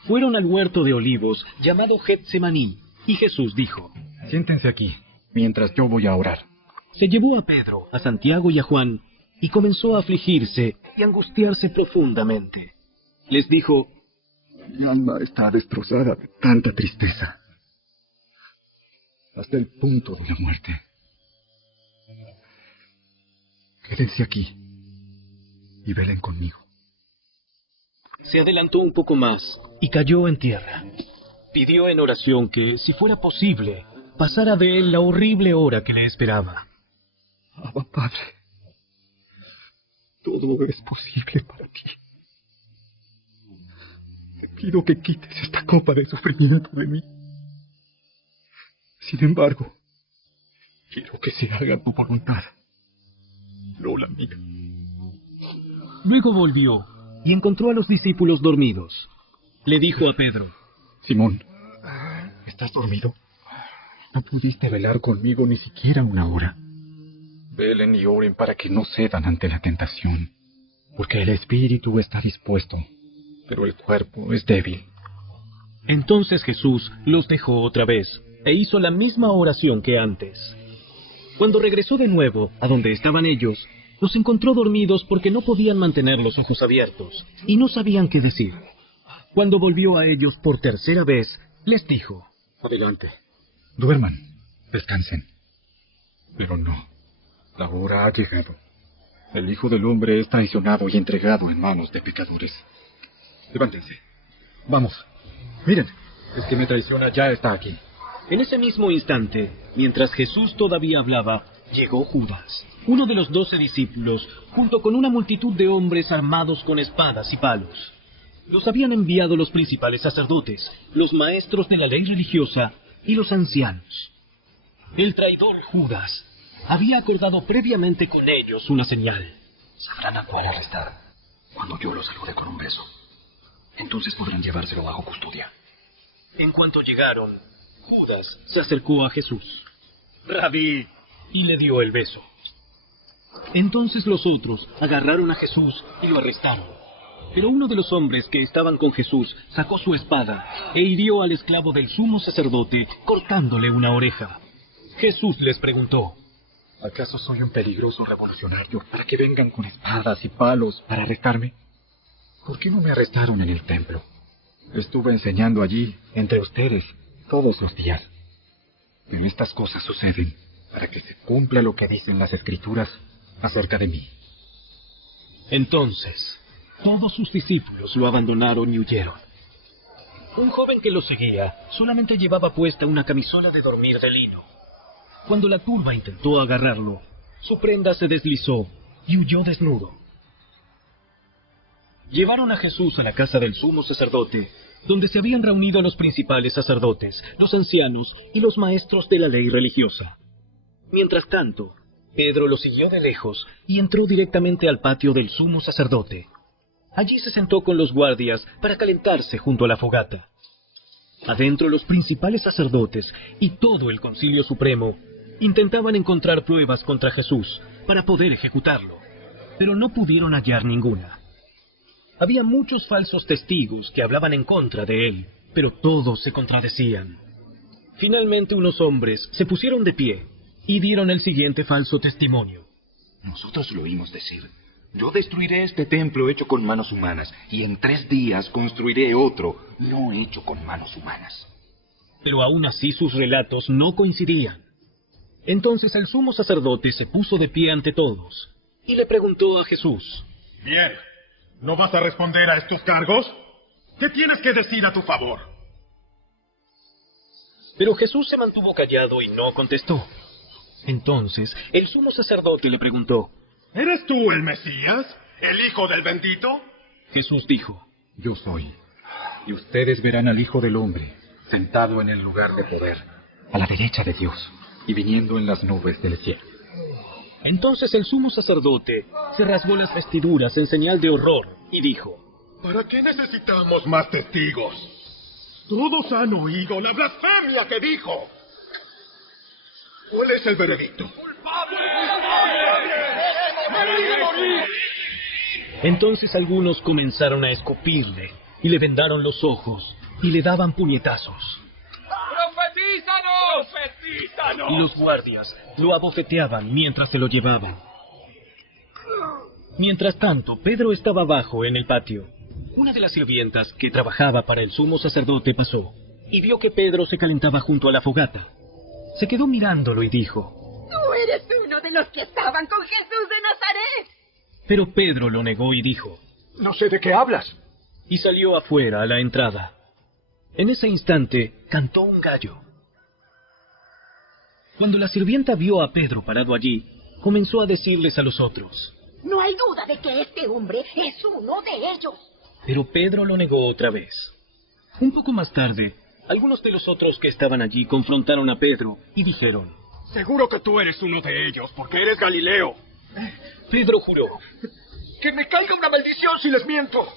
Fueron al huerto de olivos llamado Getsemaní, y Jesús dijo: Siéntense aquí, mientras yo voy a orar. Se llevó a Pedro, a Santiago y a Juan, y comenzó a afligirse y angustiarse profundamente. Les dijo: Mi alma está destrozada de tanta tristeza, hasta el punto de la muerte. Quédense aquí y velen conmigo. Se adelantó un poco más y cayó en tierra. Pidió en oración que, si fuera posible, pasara de él la horrible hora que le esperaba. Abba, Padre, todo es posible para ti. Te pido que quites esta copa de sufrimiento de mí. Sin embargo, quiero que se haga tu voluntad, no la mía. Luego volvió y encontró a los discípulos dormidos. Le dijo a Pedro: Simón, ¿estás dormido? No pudiste velar conmigo ni siquiera una hora. Velen y oren para que no cedan ante la tentación, porque el espíritu está dispuesto, pero el cuerpo es débil. Entonces Jesús los dejó otra vez e hizo la misma oración que antes. Cuando regresó de nuevo a donde estaban ellos, los encontró dormidos porque no podían mantener los ojos abiertos y no sabían qué decir. Cuando volvió a ellos por tercera vez, les dijo: Adelante, duerman, descansen. Pero no, la hora ha llegado. El Hijo del Hombre es traicionado y entregado en manos de pecadores. Levántense, vamos. Miren, el que me traiciona ya está aquí. En ese mismo instante, mientras Jesús todavía hablaba, llegó Judas, uno de los 12 discípulos, junto con una multitud de hombres armados con espadas y palos. Los habían enviado los principales sacerdotes, los maestros de la ley religiosa y los ancianos. El traidor Judas había acordado previamente con ellos una señal. Sabrán a cuál arrestar cuando yo lo salude con un beso. Entonces podrán llevárselo bajo custodia. En cuanto llegaron, Judas se acercó a Jesús. «Rabí», y le dio el beso. Entonces los otros agarraron a Jesús y lo arrestaron. Pero uno de los hombres que estaban con Jesús sacó su espada e hirió al esclavo del sumo sacerdote, cortándole una oreja. Jesús les preguntó: ¿acaso soy un peligroso revolucionario para que vengan con espadas y palos para arrestarme? ¿Por qué no me arrestaron en el templo? Estuve enseñando allí, entre ustedes, todos los días. Pero estas cosas suceden para que se cumpla lo que dicen las Escrituras acerca de mí. Entonces, todos sus discípulos lo abandonaron y huyeron. Un joven que lo seguía solamente llevaba puesta una camisola de dormir de lino. Cuando la turba intentó agarrarlo, su prenda se deslizó y huyó desnudo. Llevaron a Jesús a la casa del sumo sacerdote, donde se habían reunido los principales sacerdotes, los ancianos y los maestros de la ley religiosa. Mientras tanto, Pedro lo siguió de lejos y entró directamente al patio del sumo sacerdote. Allí se sentó con los guardias para calentarse junto a la fogata. Adentro, los principales sacerdotes y todo el Concilio Supremo intentaban encontrar pruebas contra Jesús para poder ejecutarlo, pero no pudieron hallar ninguna. Había muchos falsos testigos que hablaban en contra de él, pero todos se contradecían. Finalmente unos hombres se pusieron de pie y dieron el siguiente falso testimonio. Nosotros lo oímos decir: yo destruiré este templo hecho con manos humanas, y en 3 días construiré otro, no hecho con manos humanas. Pero aún así sus relatos no coincidían. Entonces el sumo sacerdote se puso de pie ante todos y le preguntó a Jesús: Bien, ¿no vas a responder a estos cargos? ¿Qué tienes que decir a tu favor? Pero Jesús se mantuvo callado y no contestó. Entonces el sumo sacerdote le preguntó: ¿eres tú el Mesías, el Hijo del Bendito? Jesús dijo: yo soy. Y ustedes verán al Hijo del Hombre sentado en el lugar de poder, a la derecha de Dios, y viniendo en las nubes del cielo. Entonces el sumo sacerdote se rasgó las vestiduras en señal de horror y dijo: ¿para qué necesitamos más testigos? Todos han oído la blasfemia que dijo. ¿Cuál es el veredicto? Entonces algunos comenzaron a escupirle y le vendaron los ojos y le daban puñetazos. ¡Profetízanos! ¡Profetízanos! Y los guardias lo abofeteaban mientras se lo llevaban. Mientras tanto, Pedro estaba abajo en el patio. Una de las sirvientas que trabajaba para el sumo sacerdote pasó y vio que Pedro se calentaba junto a la fogata. Se quedó mirándolo y dijo: Tú eres uno de los que estaban con Jesús de Nazaret. Pero Pedro lo negó y dijo: No sé de qué hablas. Y salió afuera a la entrada. En ese instante cantó un gallo. Cuando la sirvienta vio a Pedro parado allí, comenzó a decirles a los otros: No hay duda de que este hombre es uno de ellos. Pero Pedro lo negó otra vez. Un poco más tarde, algunos de los otros que estaban allí confrontaron a Pedro y dijeron: Seguro que tú eres uno de ellos, porque eres Galileo. Pedro juró: ¡Que me caiga una maldición si les miento!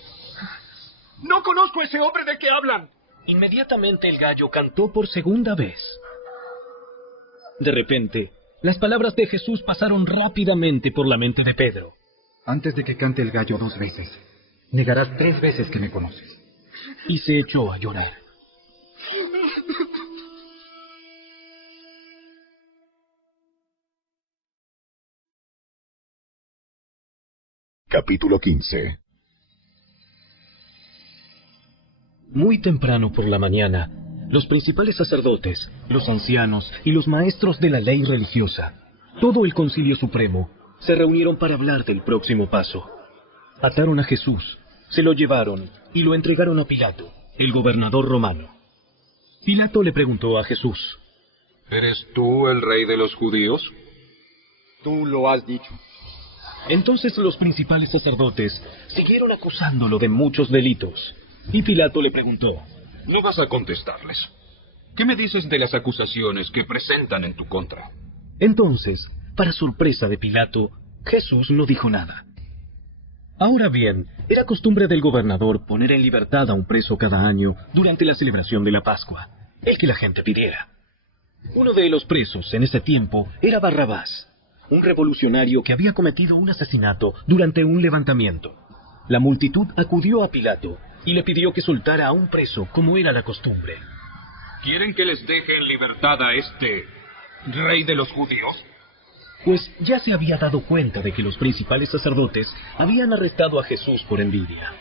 ¡No conozco a ese hombre de que hablan! Inmediatamente el gallo cantó por segunda vez. De repente, las palabras de Jesús pasaron rápidamente por la mente de Pedro. Antes de que cante el gallo 2 veces, negarás 3 veces que me conoces. Y se echó a llorar. Capítulo 15. Muy temprano por la mañana, los principales sacerdotes, los ancianos y los maestros de la ley religiosa, todo el Concilio Supremo, se reunieron para hablar del próximo paso. Ataron a Jesús, se lo llevaron y lo entregaron a Pilato, el gobernador romano. Pilato le preguntó a Jesús: ¿Eres tú el rey de los judíos? Tú lo has dicho. Entonces los principales sacerdotes siguieron acusándolo de muchos delitos. Y Pilato le preguntó: No vas a contestarles. ¿Qué me dices de las acusaciones que presentan en tu contra? Entonces, para sorpresa de Pilato, Jesús no dijo nada. Ahora bien, era costumbre del gobernador poner en libertad a un preso cada año durante la celebración de la Pascua, el que la gente pidiera. Uno de los presos en ese tiempo era Barrabás, un revolucionario que había cometido un asesinato durante un levantamiento. La multitud acudió a Pilato y le pidió que soltara a un preso como era la costumbre. ¿Quieren que les deje en libertad a este rey de los judíos? Pues ya se había dado cuenta de que los principales sacerdotes habían arrestado a Jesús por envidia.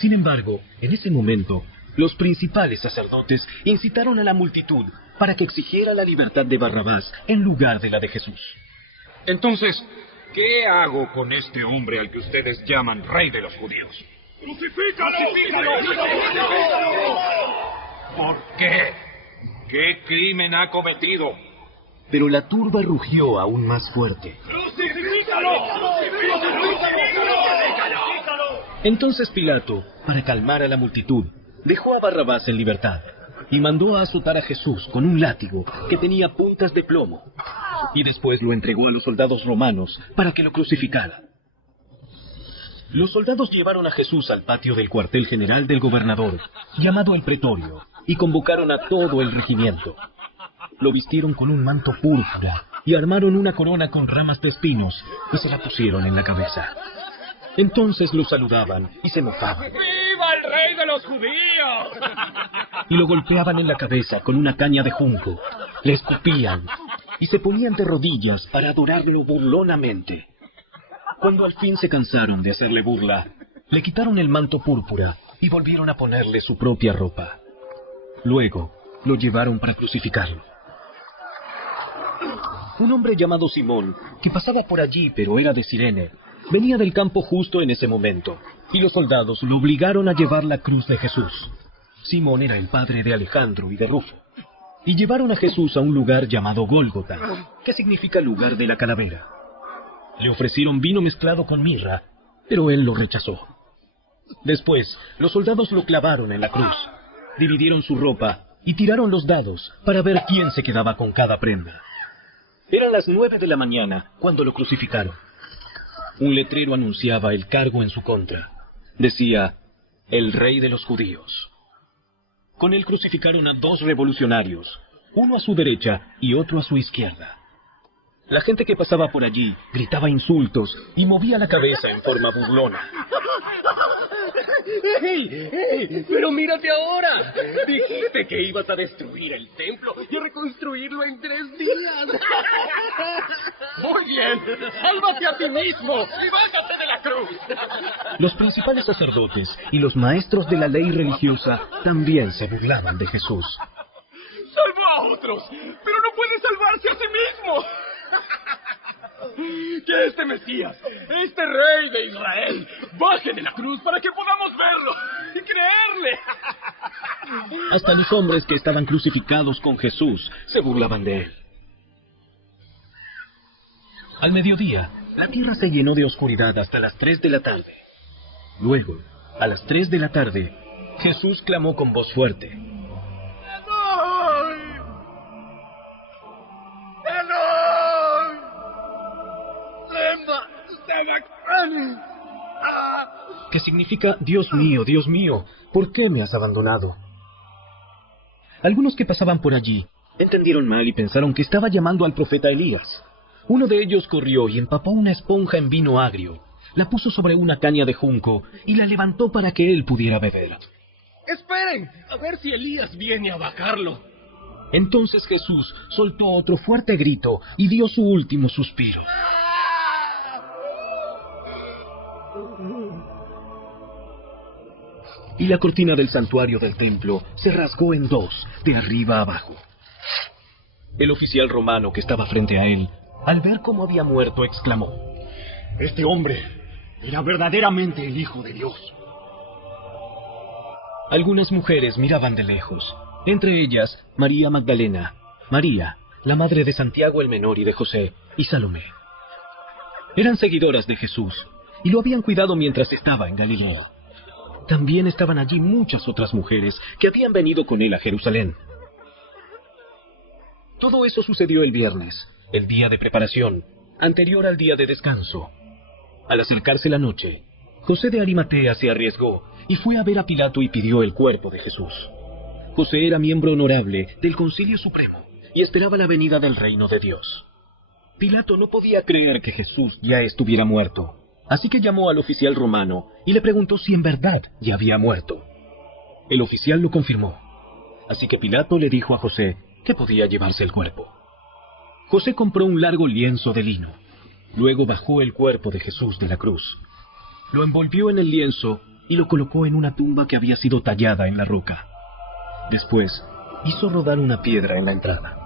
Sin embargo, en ese momento, los principales sacerdotes incitaron a la multitud para que exigiera la libertad de Barrabás en lugar de la de Jesús. Entonces, ¿qué hago con este hombre al que ustedes llaman rey de los judíos? ¡Crucifícalo! ¿Por qué? ¿Qué crimen ha cometido? Pero la turba rugió aún más fuerte. Entonces Pilato, para calmar a la multitud, dejó a Barrabás en libertad y mandó a azotar a Jesús con un látigo que tenía puntas de plomo, y después lo entregó a los soldados romanos para que lo crucificaran. Los soldados llevaron a Jesús al patio del cuartel general del gobernador, llamado el Pretorio, y convocaron a todo el regimiento. Lo vistieron con un manto púrpura y armaron una corona con ramas de espinos y se la pusieron en la cabeza. Entonces lo saludaban y se mofaban. ¡Viva el rey de los judíos! Y lo golpeaban en la cabeza con una caña de junco, le escupían y se ponían de rodillas para adorarlo burlonamente. Cuando al fin se cansaron de hacerle burla, le quitaron el manto púrpura y volvieron a ponerle su propia ropa. Luego lo llevaron para crucificarlo. Un hombre llamado Simón, que pasaba por allí pero era de Cirene, venía del campo justo en ese momento, y los soldados lo obligaron a llevar la cruz de Jesús. Simón era el padre de Alejandro y de Rufo. Y llevaron a Jesús a un lugar llamado Gólgota, que significa lugar de la calavera. Le ofrecieron vino mezclado con mirra, pero él lo rechazó. Después, los soldados lo clavaron en la cruz, dividieron su ropa y tiraron los dados para ver quién se quedaba con cada prenda. Eran las 9 de la mañana cuando lo crucificaron. Un letrero anunciaba el cargo en su contra. Decía: el rey de los judíos. Con él crucificaron a 2 revolucionarios, uno a su derecha y otro a su izquierda. La gente que pasaba por allí gritaba insultos y movía la cabeza en forma burlona. ¡Ey! ¡Ey! ¡Pero mírate ahora! Dijiste que ibas a destruir el templo y reconstruirlo en 3 días. Muy bien, sálvate a ti mismo y bájate de la cruz. Los principales sacerdotes y los maestros de la ley religiosa también se burlaban de Jesús. Salvó a otros, pero no puede salvarse a sí mismo. Que este Mesías, este Rey de Israel, baje de la cruz para que podamos verlo y creerle. Hasta los hombres que estaban crucificados con Jesús se burlaban de él. Al mediodía, la tierra se llenó de oscuridad hasta las 3 de la tarde. Luego, a las 3 de la tarde, Jesús clamó con voz fuerte: que significa: Dios mío, ¿por qué me has abandonado? Algunos que pasaban por allí entendieron mal y pensaron que estaba llamando al profeta Elías. Uno de ellos corrió y empapó una esponja en vino agrio, la puso sobre una caña de junco y la levantó para que él pudiera beber. ¡Esperen! A ver si Elías viene a bajarlo. Entonces Jesús soltó otro fuerte grito y dio su último suspiro. Y la cortina del santuario del templo se rasgó en 2, de arriba a abajo. El oficial romano que estaba frente a él, al ver cómo había muerto, exclamó: Este hombre era verdaderamente el Hijo de Dios. Algunas mujeres miraban de lejos, entre ellas María Magdalena, María, la madre de Santiago el Menor y de José, y Salomé. Eran seguidoras de Jesús y lo habían cuidado mientras estaba en Galilea. También estaban allí muchas otras mujeres que habían venido con él a Jerusalén. Todo eso sucedió el viernes, el día de preparación, anterior al día de descanso. Al acercarse la noche, José de Arimatea se arriesgó y fue a ver a Pilato y pidió el cuerpo de Jesús. José era miembro honorable del Concilio Supremo y esperaba la venida del reino de Dios. Pilato no podía creer que Jesús ya estuviera muerto, así que llamó al oficial romano y le preguntó si en verdad ya había muerto. El oficial lo confirmó, así que Pilato le dijo a José que podía llevarse el cuerpo. José compró un largo lienzo de lino. Luego bajó el cuerpo de Jesús de la cruz. Lo envolvió en el lienzo y lo colocó en una tumba que había sido tallada en la roca. Después, hizo rodar una piedra en la entrada.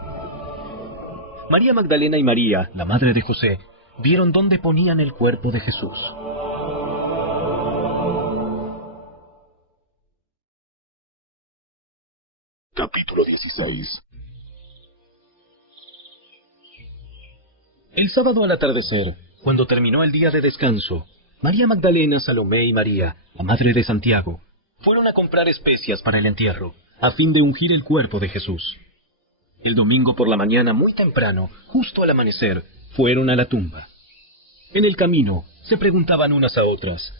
María Magdalena y María, la madre de José, vieron dónde ponían el cuerpo de Jesús. Capítulo 16. El sábado al atardecer, cuando terminó el día de descanso, María Magdalena, Salomé y María, la madre de Santiago, fueron a comprar especias para el entierro, a fin de ungir el cuerpo de Jesús. El domingo por la mañana, muy temprano, justo al amanecer, fueron a la tumba. En el camino, se preguntaban unas a otras: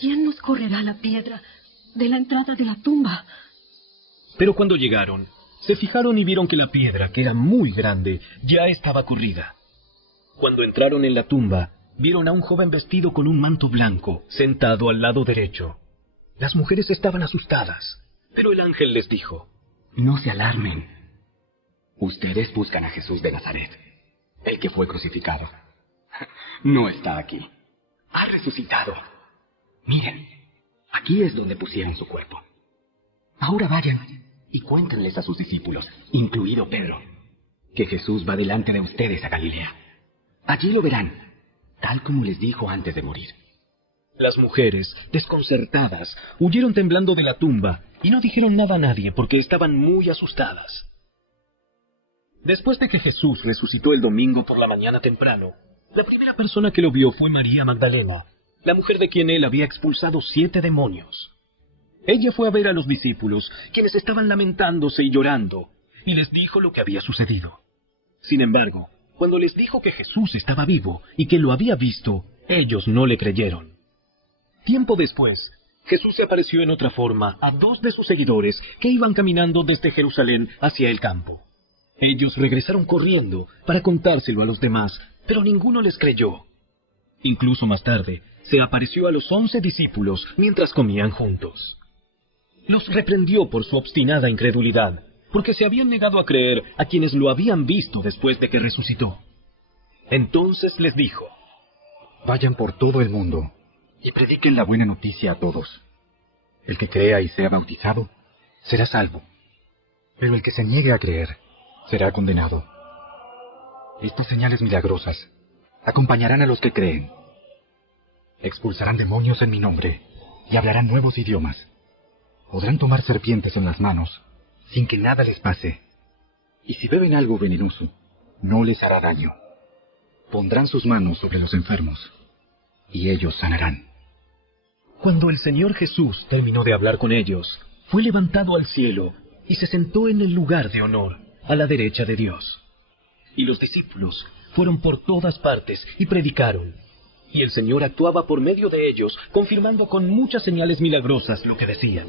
¿quién nos correrá la piedra de la entrada de la tumba? Pero cuando llegaron, se fijaron y vieron que la piedra, que era muy grande, ya estaba corrida. Cuando entraron en la tumba, vieron a un joven vestido con un manto blanco, sentado al lado derecho. Las mujeres estaban asustadas, pero el ángel les dijo: no se alarmen. Ustedes buscan a Jesús de Nazaret, el que fue crucificado. No está aquí. Ha resucitado. Miren, aquí es donde pusieron su cuerpo. Ahora vayan y cuéntenles a sus discípulos, incluido Pedro, que Jesús va delante de ustedes a Galilea. Allí lo verán, tal como les dijo antes de morir. Las mujeres, desconcertadas, huyeron temblando de la tumba y no dijeron nada a nadie porque estaban muy asustadas. Después de que Jesús resucitó el domingo por la mañana temprano, la primera persona que lo vio fue María Magdalena, la mujer de quien él había expulsado 7 demonios. Ella fue a ver a los discípulos, quienes estaban lamentándose y llorando, y les dijo lo que había sucedido. Sin embargo, cuando les dijo que Jesús estaba vivo y que lo había visto, ellos no le creyeron. Tiempo después, Jesús se apareció en otra forma a 2 de sus seguidores que iban caminando desde Jerusalén hacia el campo. Ellos regresaron corriendo para contárselo a los demás, pero ninguno les creyó. Incluso más tarde, se apareció a los 11 discípulos mientras comían juntos. Los reprendió por su obstinada incredulidad, porque se habían negado a creer a quienes lo habían visto después de que resucitó. Entonces les dijo: Vayan por todo el mundo y prediquen la buena noticia a todos. El que crea y sea bautizado será salvo, pero el que se niegue a creer será condenado. Estas señales milagrosas acompañarán a los que creen. Expulsarán demonios en mi nombre y hablarán nuevos idiomas. Podrán tomar serpientes en las manos sin que nada les pase. Y si beben algo venenoso, no les hará daño. Pondrán sus manos sobre los enfermos y ellos sanarán. Cuando el Señor Jesús terminó de hablar con ellos, fue levantado al cielo y se sentó en el lugar de honor, a la derecha de Dios. Y los discípulos fueron por todas partes y predicaron. Y el Señor actuaba por medio de ellos, confirmando con muchas señales milagrosas lo que decían.